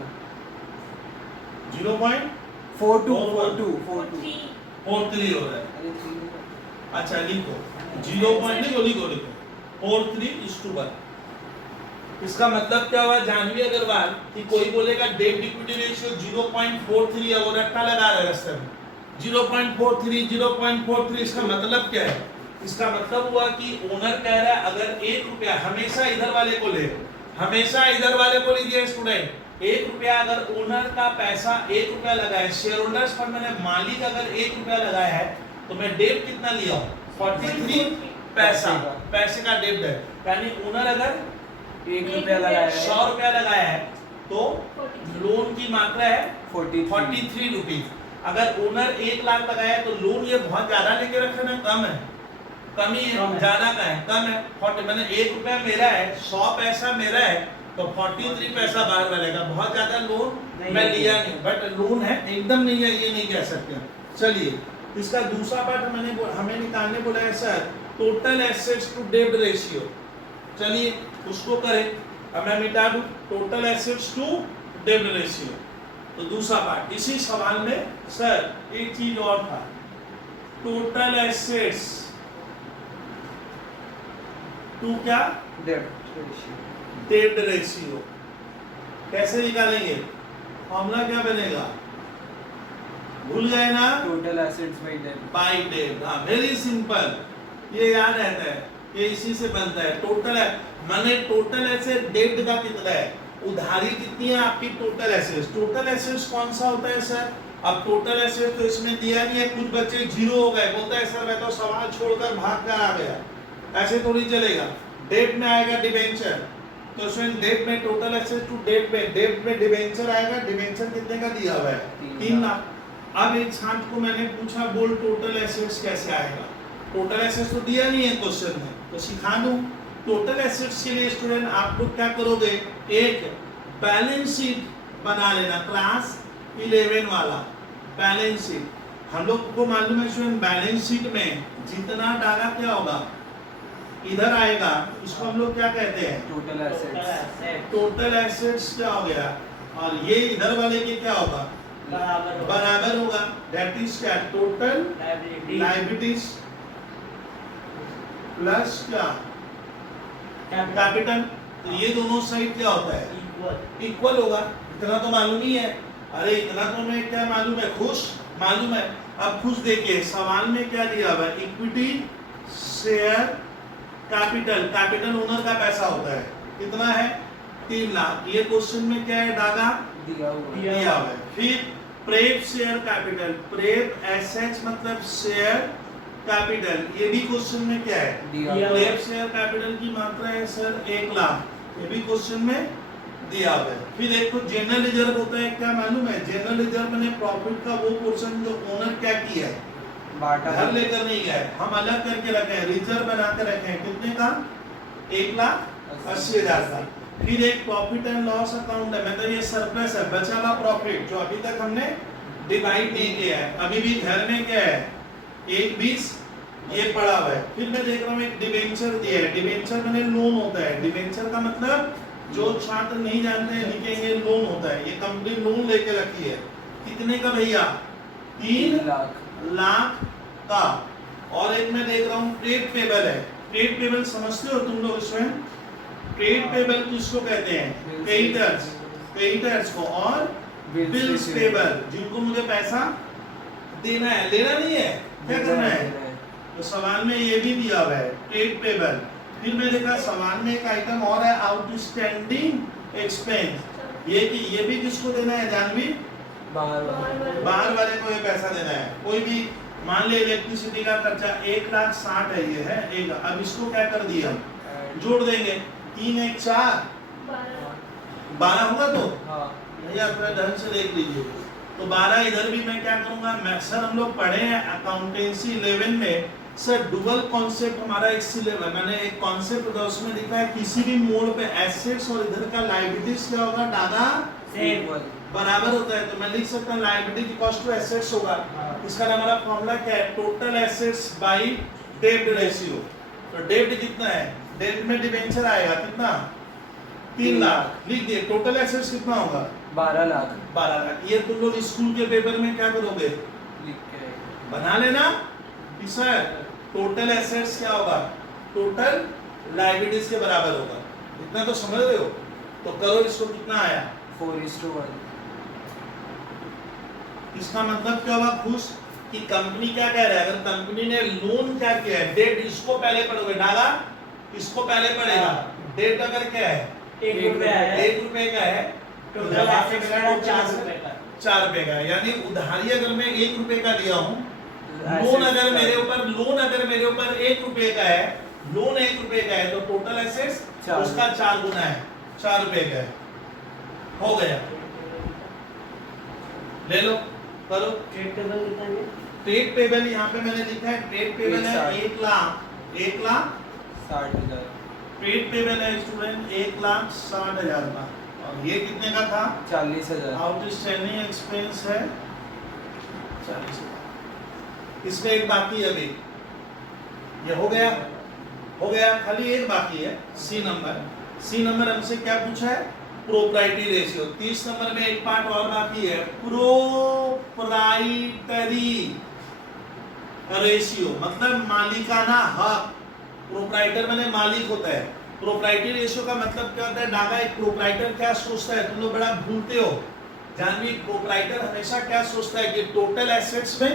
0.42 43 हो रहा है। अच्छा लिखो 0.43 43:1। इसका मतलब क्या हुआ जानवी अग्रवाल कि कोई बोलेगा डेब्ट इक्विटी रेशियो 0.43 है, वो रट्टा लगा रहा है रास्ते में 0.43 इसका मतलब क्या है, इसका मतलब हुआ कि ओनर कह रहा है अगर 1 रुपया हमेशा इधर वाले को ले, हमेशा इधर वाले को लीजिए स्टूडेंट। 1 रुपया अगर ओनर का पैसा 1 रुपया लगा है, शेयर होल्डर्स फंड में मालिक अगर 1 रुपया लगाया है तो मैं डेब्ट कितना लिया हूं, 43 पैसा, पैसे का डेब्ट है। यानी ओनर अगर 1 रुपया लगाया है, 100 रुपया लगाया है तो लोन की मात्रा है 43 रुपीज। अगर ओनर 1 लाख लगाया है तो लोन ये बहुत ज्यादा लेके रखे ना, कम है, कम ही है, ज्यादा का है, कम है। 40 मैंने 1 रुपया मेरा है, 100 पैसा मेरा है तो 43 पैसा बाहर वाले का। बहुत ज्यादा लोन नहीं मैं है। लिया नहीं, बट लोन है, एकदम नहीं है ये नहीं कह सकते हम। चलिए इसका दूसरा पार्ट हमें निकालने बोला है सर, टोटल एसेट्स टू डेब्ट रेशियो। चलिए उसको करें। अब मैं मिटा दूं टोटल एसेट्स टू डेब्ट रेशियो। तो दूसरा पार्ट इसी सवाल में सर एक चीज और था, टोटल एसेट्स टू क्या डेब्ट रेशियो। डेब्ट रेशियो कैसे निकालेंगे? फॉर्मूला क्या बनेगा? भूल गए ना? टोटल एसेट्स बाय डेब्ट। बाई डेब्ट। हाँ वेरी सिंपल, ये याद रहता है, ये इसी से बनता है। टोटल है माने टोटल एसेट डेब्ट का कितना है, उधारी कितनी है आपकी टोटल एसेट्स। टोटल एसेट्स कौन सा होता है सर? अब टोटल एसेट्स तो इसमें दिया नहीं है, कुछ बच्चे जीरो हो गए, बोलता है सर मैं तो सवाल छोड़कर भाग कर आ गया। ऐसे थोड़ी चलेगा। डेब्ट में आएगा डिबेंचर, तो इसमें डेब्ट में टोटल एसेट टू डेब्ट में डिबेंचर आएगा। डिबेंचर कितने का दिया हुआ है? 3 लाख। अब एक छात्र को मैंने पूछा बोल टोटल एसेट्स कैसे आएगा? टोटल एसेट्स तो दिया नहीं है क्वेश्चन में, तो सिखा दूं। टोटल एसेट्स के लिए स्टूडेंट आप लोग क्या करोगे, एक बैलेंस शीट बना लेना, क्लास 11 वाला बैलेंस शीट। हम लोग को मालूम है स्टूडेंट बैलेंस शीट में जितना डाला क्या होगा इधर आएगा, इसको हम लोग क्या कहते हैं? Total assets. टोटल एसेट्स क्या हो गया, और ये इधर वाले के क्या होगा? बराबर होगा। दैट इज क्या? टोटल लायबिलिटीज प्लस क्या? कैपिटल। तो ये दोनों साइड क्या होता है? इक्वल होगा। इतना तो मालूम ही है। अरे इतना तो मैं क्या मालूम है, खुश मालूम है। अब खुश देखिए सवाल में क्या दिया हुआ है, equity share capital. Capital owner का पैसा होता है, कितना है? 3 लाख। ये क्वेश्चन में क्या है डाला? दिया हुआ है। दिया हुआ है। फिर prep share capital, prep assets मतलब शेयर कैपिटल, ये भी क्वेश्चन में क्या है? दिया दिया हुआ हुआ है। प्रेप शेयर कैपिटल की मात्रा है सर 1 लाख, ये भी क्वेश्चन में दिया हुआ है। फिर एक तो जनरल रिजर्व होता है, क्या मालूम है? जनरल रिजर्व में प्रॉफिट का वो पोर्शन जो ओनर क्या किया है, बाटा घर लेकर नहीं गया है, हम अलग करके रखे हैं, रिजर्व बना के रखे हैं। कितने का? 1,80,000 का। फिर एक प्रॉफिट एंड लॉस अकाउंट है, मतलब ये सरप्लस है, बचा हुआ प्रॉफिट जो अभी तक हमने डिवाइड नहीं किया है। अभी भी घर में क्या है? 1,20 ये पड़ा हुआ है। फिर मैं देख रहा हूँ एक डिबेंचर दिया है। डिबेंचर मैंने लोन होता है। डिबेंचर का मतलब जो छात्र नहीं जानते हैं लिखेंगे लोन होता है। ये कंपनी लोन लेके रखी है, कितने का भैया? 3 लाख का। और एक मैं देख रहा हूँ ट्रेड पेबल है। ट्रेड पेबल समझते हो तुम लोग इसमें? ट्रेड पेबल किसको कहते हैं? क्रेडिटर्स, क्रेडिटर्स को। और बिल्स पेबल जिनको मुझे पैसा देना है, लेना नहीं है, क्या करना है? तो सवाल में ये भी दिया हुआ है ट्रेड पेबल। फिर मैं देखा सवाल में एक आइटम और है आउटस्टैंडिंग एक्सपेंस। ये कि ये भी किसको देना है जानवी? बाहर वाले को ये पैसा देना है। कोई भी मान ले इलेक्ट्रिसिटी का खर्चा 1,60,000 है, ये है 1 लाख। अब इसको क्या कर दिया, जोड़ देंगे, 3 1 4 12 होगा। तो भैया थोड़ा ढंग से देख लीजिए। तो 12 इधर भी मैं क्या करूंगा, मैं सर हम लोग पढ़े हैं अकाउंटेंसी 11 में सर डुअल कॉन्सेप्ट हमारा एक सिलेबस, मैंने एक कॉन्सेप्ट था उसमें लिखा है किसी भी मोड पे एसेट्स और इधर का लायबिलिटीज क्या होगा, डागा बराबर होता है। तो मैं लिख सकता हूँ लायबिलिटी इक्वल्स टू एसेट्स होगा। इसका हमारा फॉर्मूला क्या है? टोटल एसेट्स बाय डेब्ट रेशियो। तो डेब्ट कितना है? डेब्ट में डिबेंचर आएगा कितना? 3 लाख। लिख दिए। टोटल एसेट्स कितना होगा? 12 लाख। 12 लाख। ये तुम लोग स्कूल के पेपर में क्या करोगे, लिख के बना लेना कि सर टोटल एसेट्स क्या होगा, टोटल लायबिलिटीज के बराबर होगा। इतना तो समझ रहे हो? तो करो इसको, कितना आया? 4:1। इसका मतलब क्या हुआ खुश कि कंपनी क्या कह रहा है, अगर कंपनी ने लोन क्या किया है, डेट इसको पहले पढ़ोगे, डाला इसको पहले पढ़ेगा। डेट अगर क्या है 1 रुपया है, 1 रुपए का है, तो टोटल जमा के एसेट्स मेरा का 4 रुपए का। 4 रुपए का है। यानी उधारी अगर मैं 1 रुपए का लिया हूँ, लोन अगर मेरे ऊपर 1 रुपए का है, लोन 1 रुपए का है, तो टोटल एसेट्स उसका 4 गुना है, 4 रुपए का है। हो गया, ले लो, करो। ट्रेड टेबल कितना है? ट्रेड पेबल यहाँ पे मैंने लिखा है, ट्रेड पेबल है 1 लाख 60,000। पेड पेबल है स्टूडेंट 1,60,000 का, और ये कितने का था? 40,000। आउटस्टैंडिंग एक्सपेंस है 40,000। इसमें एक बाकी है अभी, ये हो गया, खाली एक बाकी है। सी नंबर हमसे क्या पूछा है? Proprietary ratio. 30 नंबर में एक पार्ट और बाकी है, प्रोप्राइटरी रेशियो मतलब मालिकाना हक। प्रोप्राइटर माने मालिक होता है। प्रोप्राइटरी रेशियो का मतलब क्या होता है? डागा एक प्रोप्राइटर क्या सोचता है? तुम लोग बड़ा भूलते हो। जानवी प्रोप्राइटर हमेशा क्या सोचता है कि टोटल एसेट्स में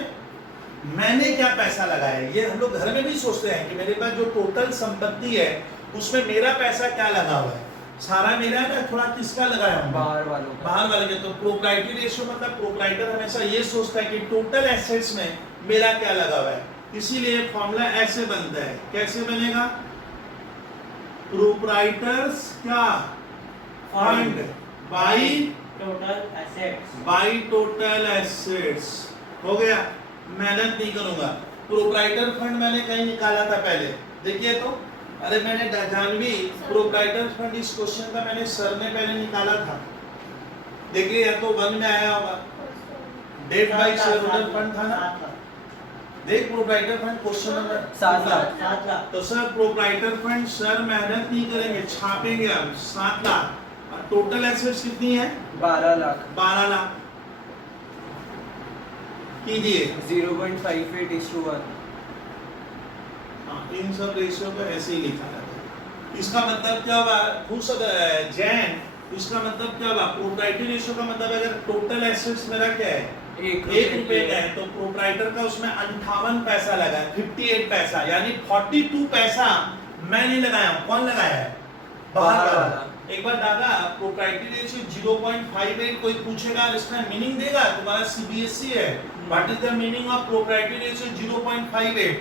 मैंने क्या पैसा लगाया है। ये हम लोग घर में भी सोचते हैं कि मेरे पास जो टोटल संपत्ति है उसमें मेरा पैसा क्या लगा हुआ है, सारा मेरा है ना, थोड़ा किसका लगाया हूं? बाहर वालों का। बाहर वाले के। तो प्रोप्राइटरी रेशियो मतलब प्रोप्राइटर हमेशा ये सोचता है कि टोटल एसेट्स में मेरा क्या लगा हुआ है। इसीलिए फॉर्मूला ऐसे बनता है, कैसे बनेगा? प्रोप्राइटर्स क्या fund by total assets. By total assets. हो गया, मेहनत नहीं करूंगा। प्रोप्राइटर फंड मैंने कहीं निकाला था पहले, देखिए तो, अरे मैंने जानवी प्रोप्राइटर फंड इस क्वेश्चन का मैंने सर ने पहले निकाला था, देखिए या तो 1 में आया होगा, debt by share holder fund था ना। देख proprietor fund question number 7 lakh. 7 lakh. तो सर प्रोप्राइटर फंड सर मेहनत नहीं करेंगे, छापेंगे हम 7 लाख। और टोटल एसेट्स कितनी है? 12 लाख। 12 लाख कीजिए। 0.58:1। इन सब रेशियो को ऐसे ही लिखा जाता है। इसका मतलब क्या हुआ? जैन, इसका मतलब क्या हुआ? प्रोप्राइटरी रेशियो का मतलब अगर टोटल एसेट्स मेरा क्या है? 1 रुपए का है, तो प्रोप्राइटर का उसमें 58 पैसा लगा है, 58 पैसा, यानी 42 पैसा मैं नहीं लगाया हूं। कौन लगाया है? बाहर वाला। एक बार दादा प्रोप्राइटरी रेशियो 0.58 कोई पूछेगा इसका मीनिंग देगा, तुम्हारा सीबीएसई है, what is the meaning of proprietary ratio 0.58?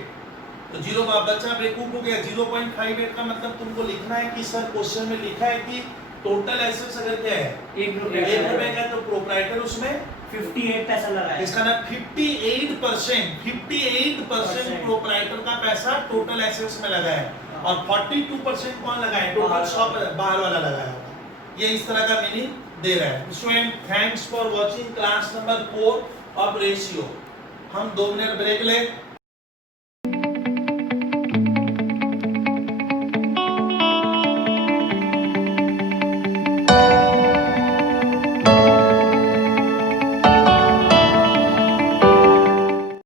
तो 0 का बच्चा बेवकूफ हो गया। 0.58 का मतलब तुमको लिखना है कि सर क्वेश्चन में लिखा है कि टोटल एसेट्स अगर क्या है 1 रुपए 1 रुपए का, तो प्रोप्राइटर उसमें 58 पैसा लगाया। इसका ना 58% प्रोप्राइटर का पैसा टोटल एसेट्स में लगा है, और 42% कौन लगाया है? टोटल शॉप बाहर वाला लगाया होगा। ये इस तरह का मीनिंग दे रहा है। Student thanks for watching class number 4 of ratio. हम 2 मिनट ब्रेक ले।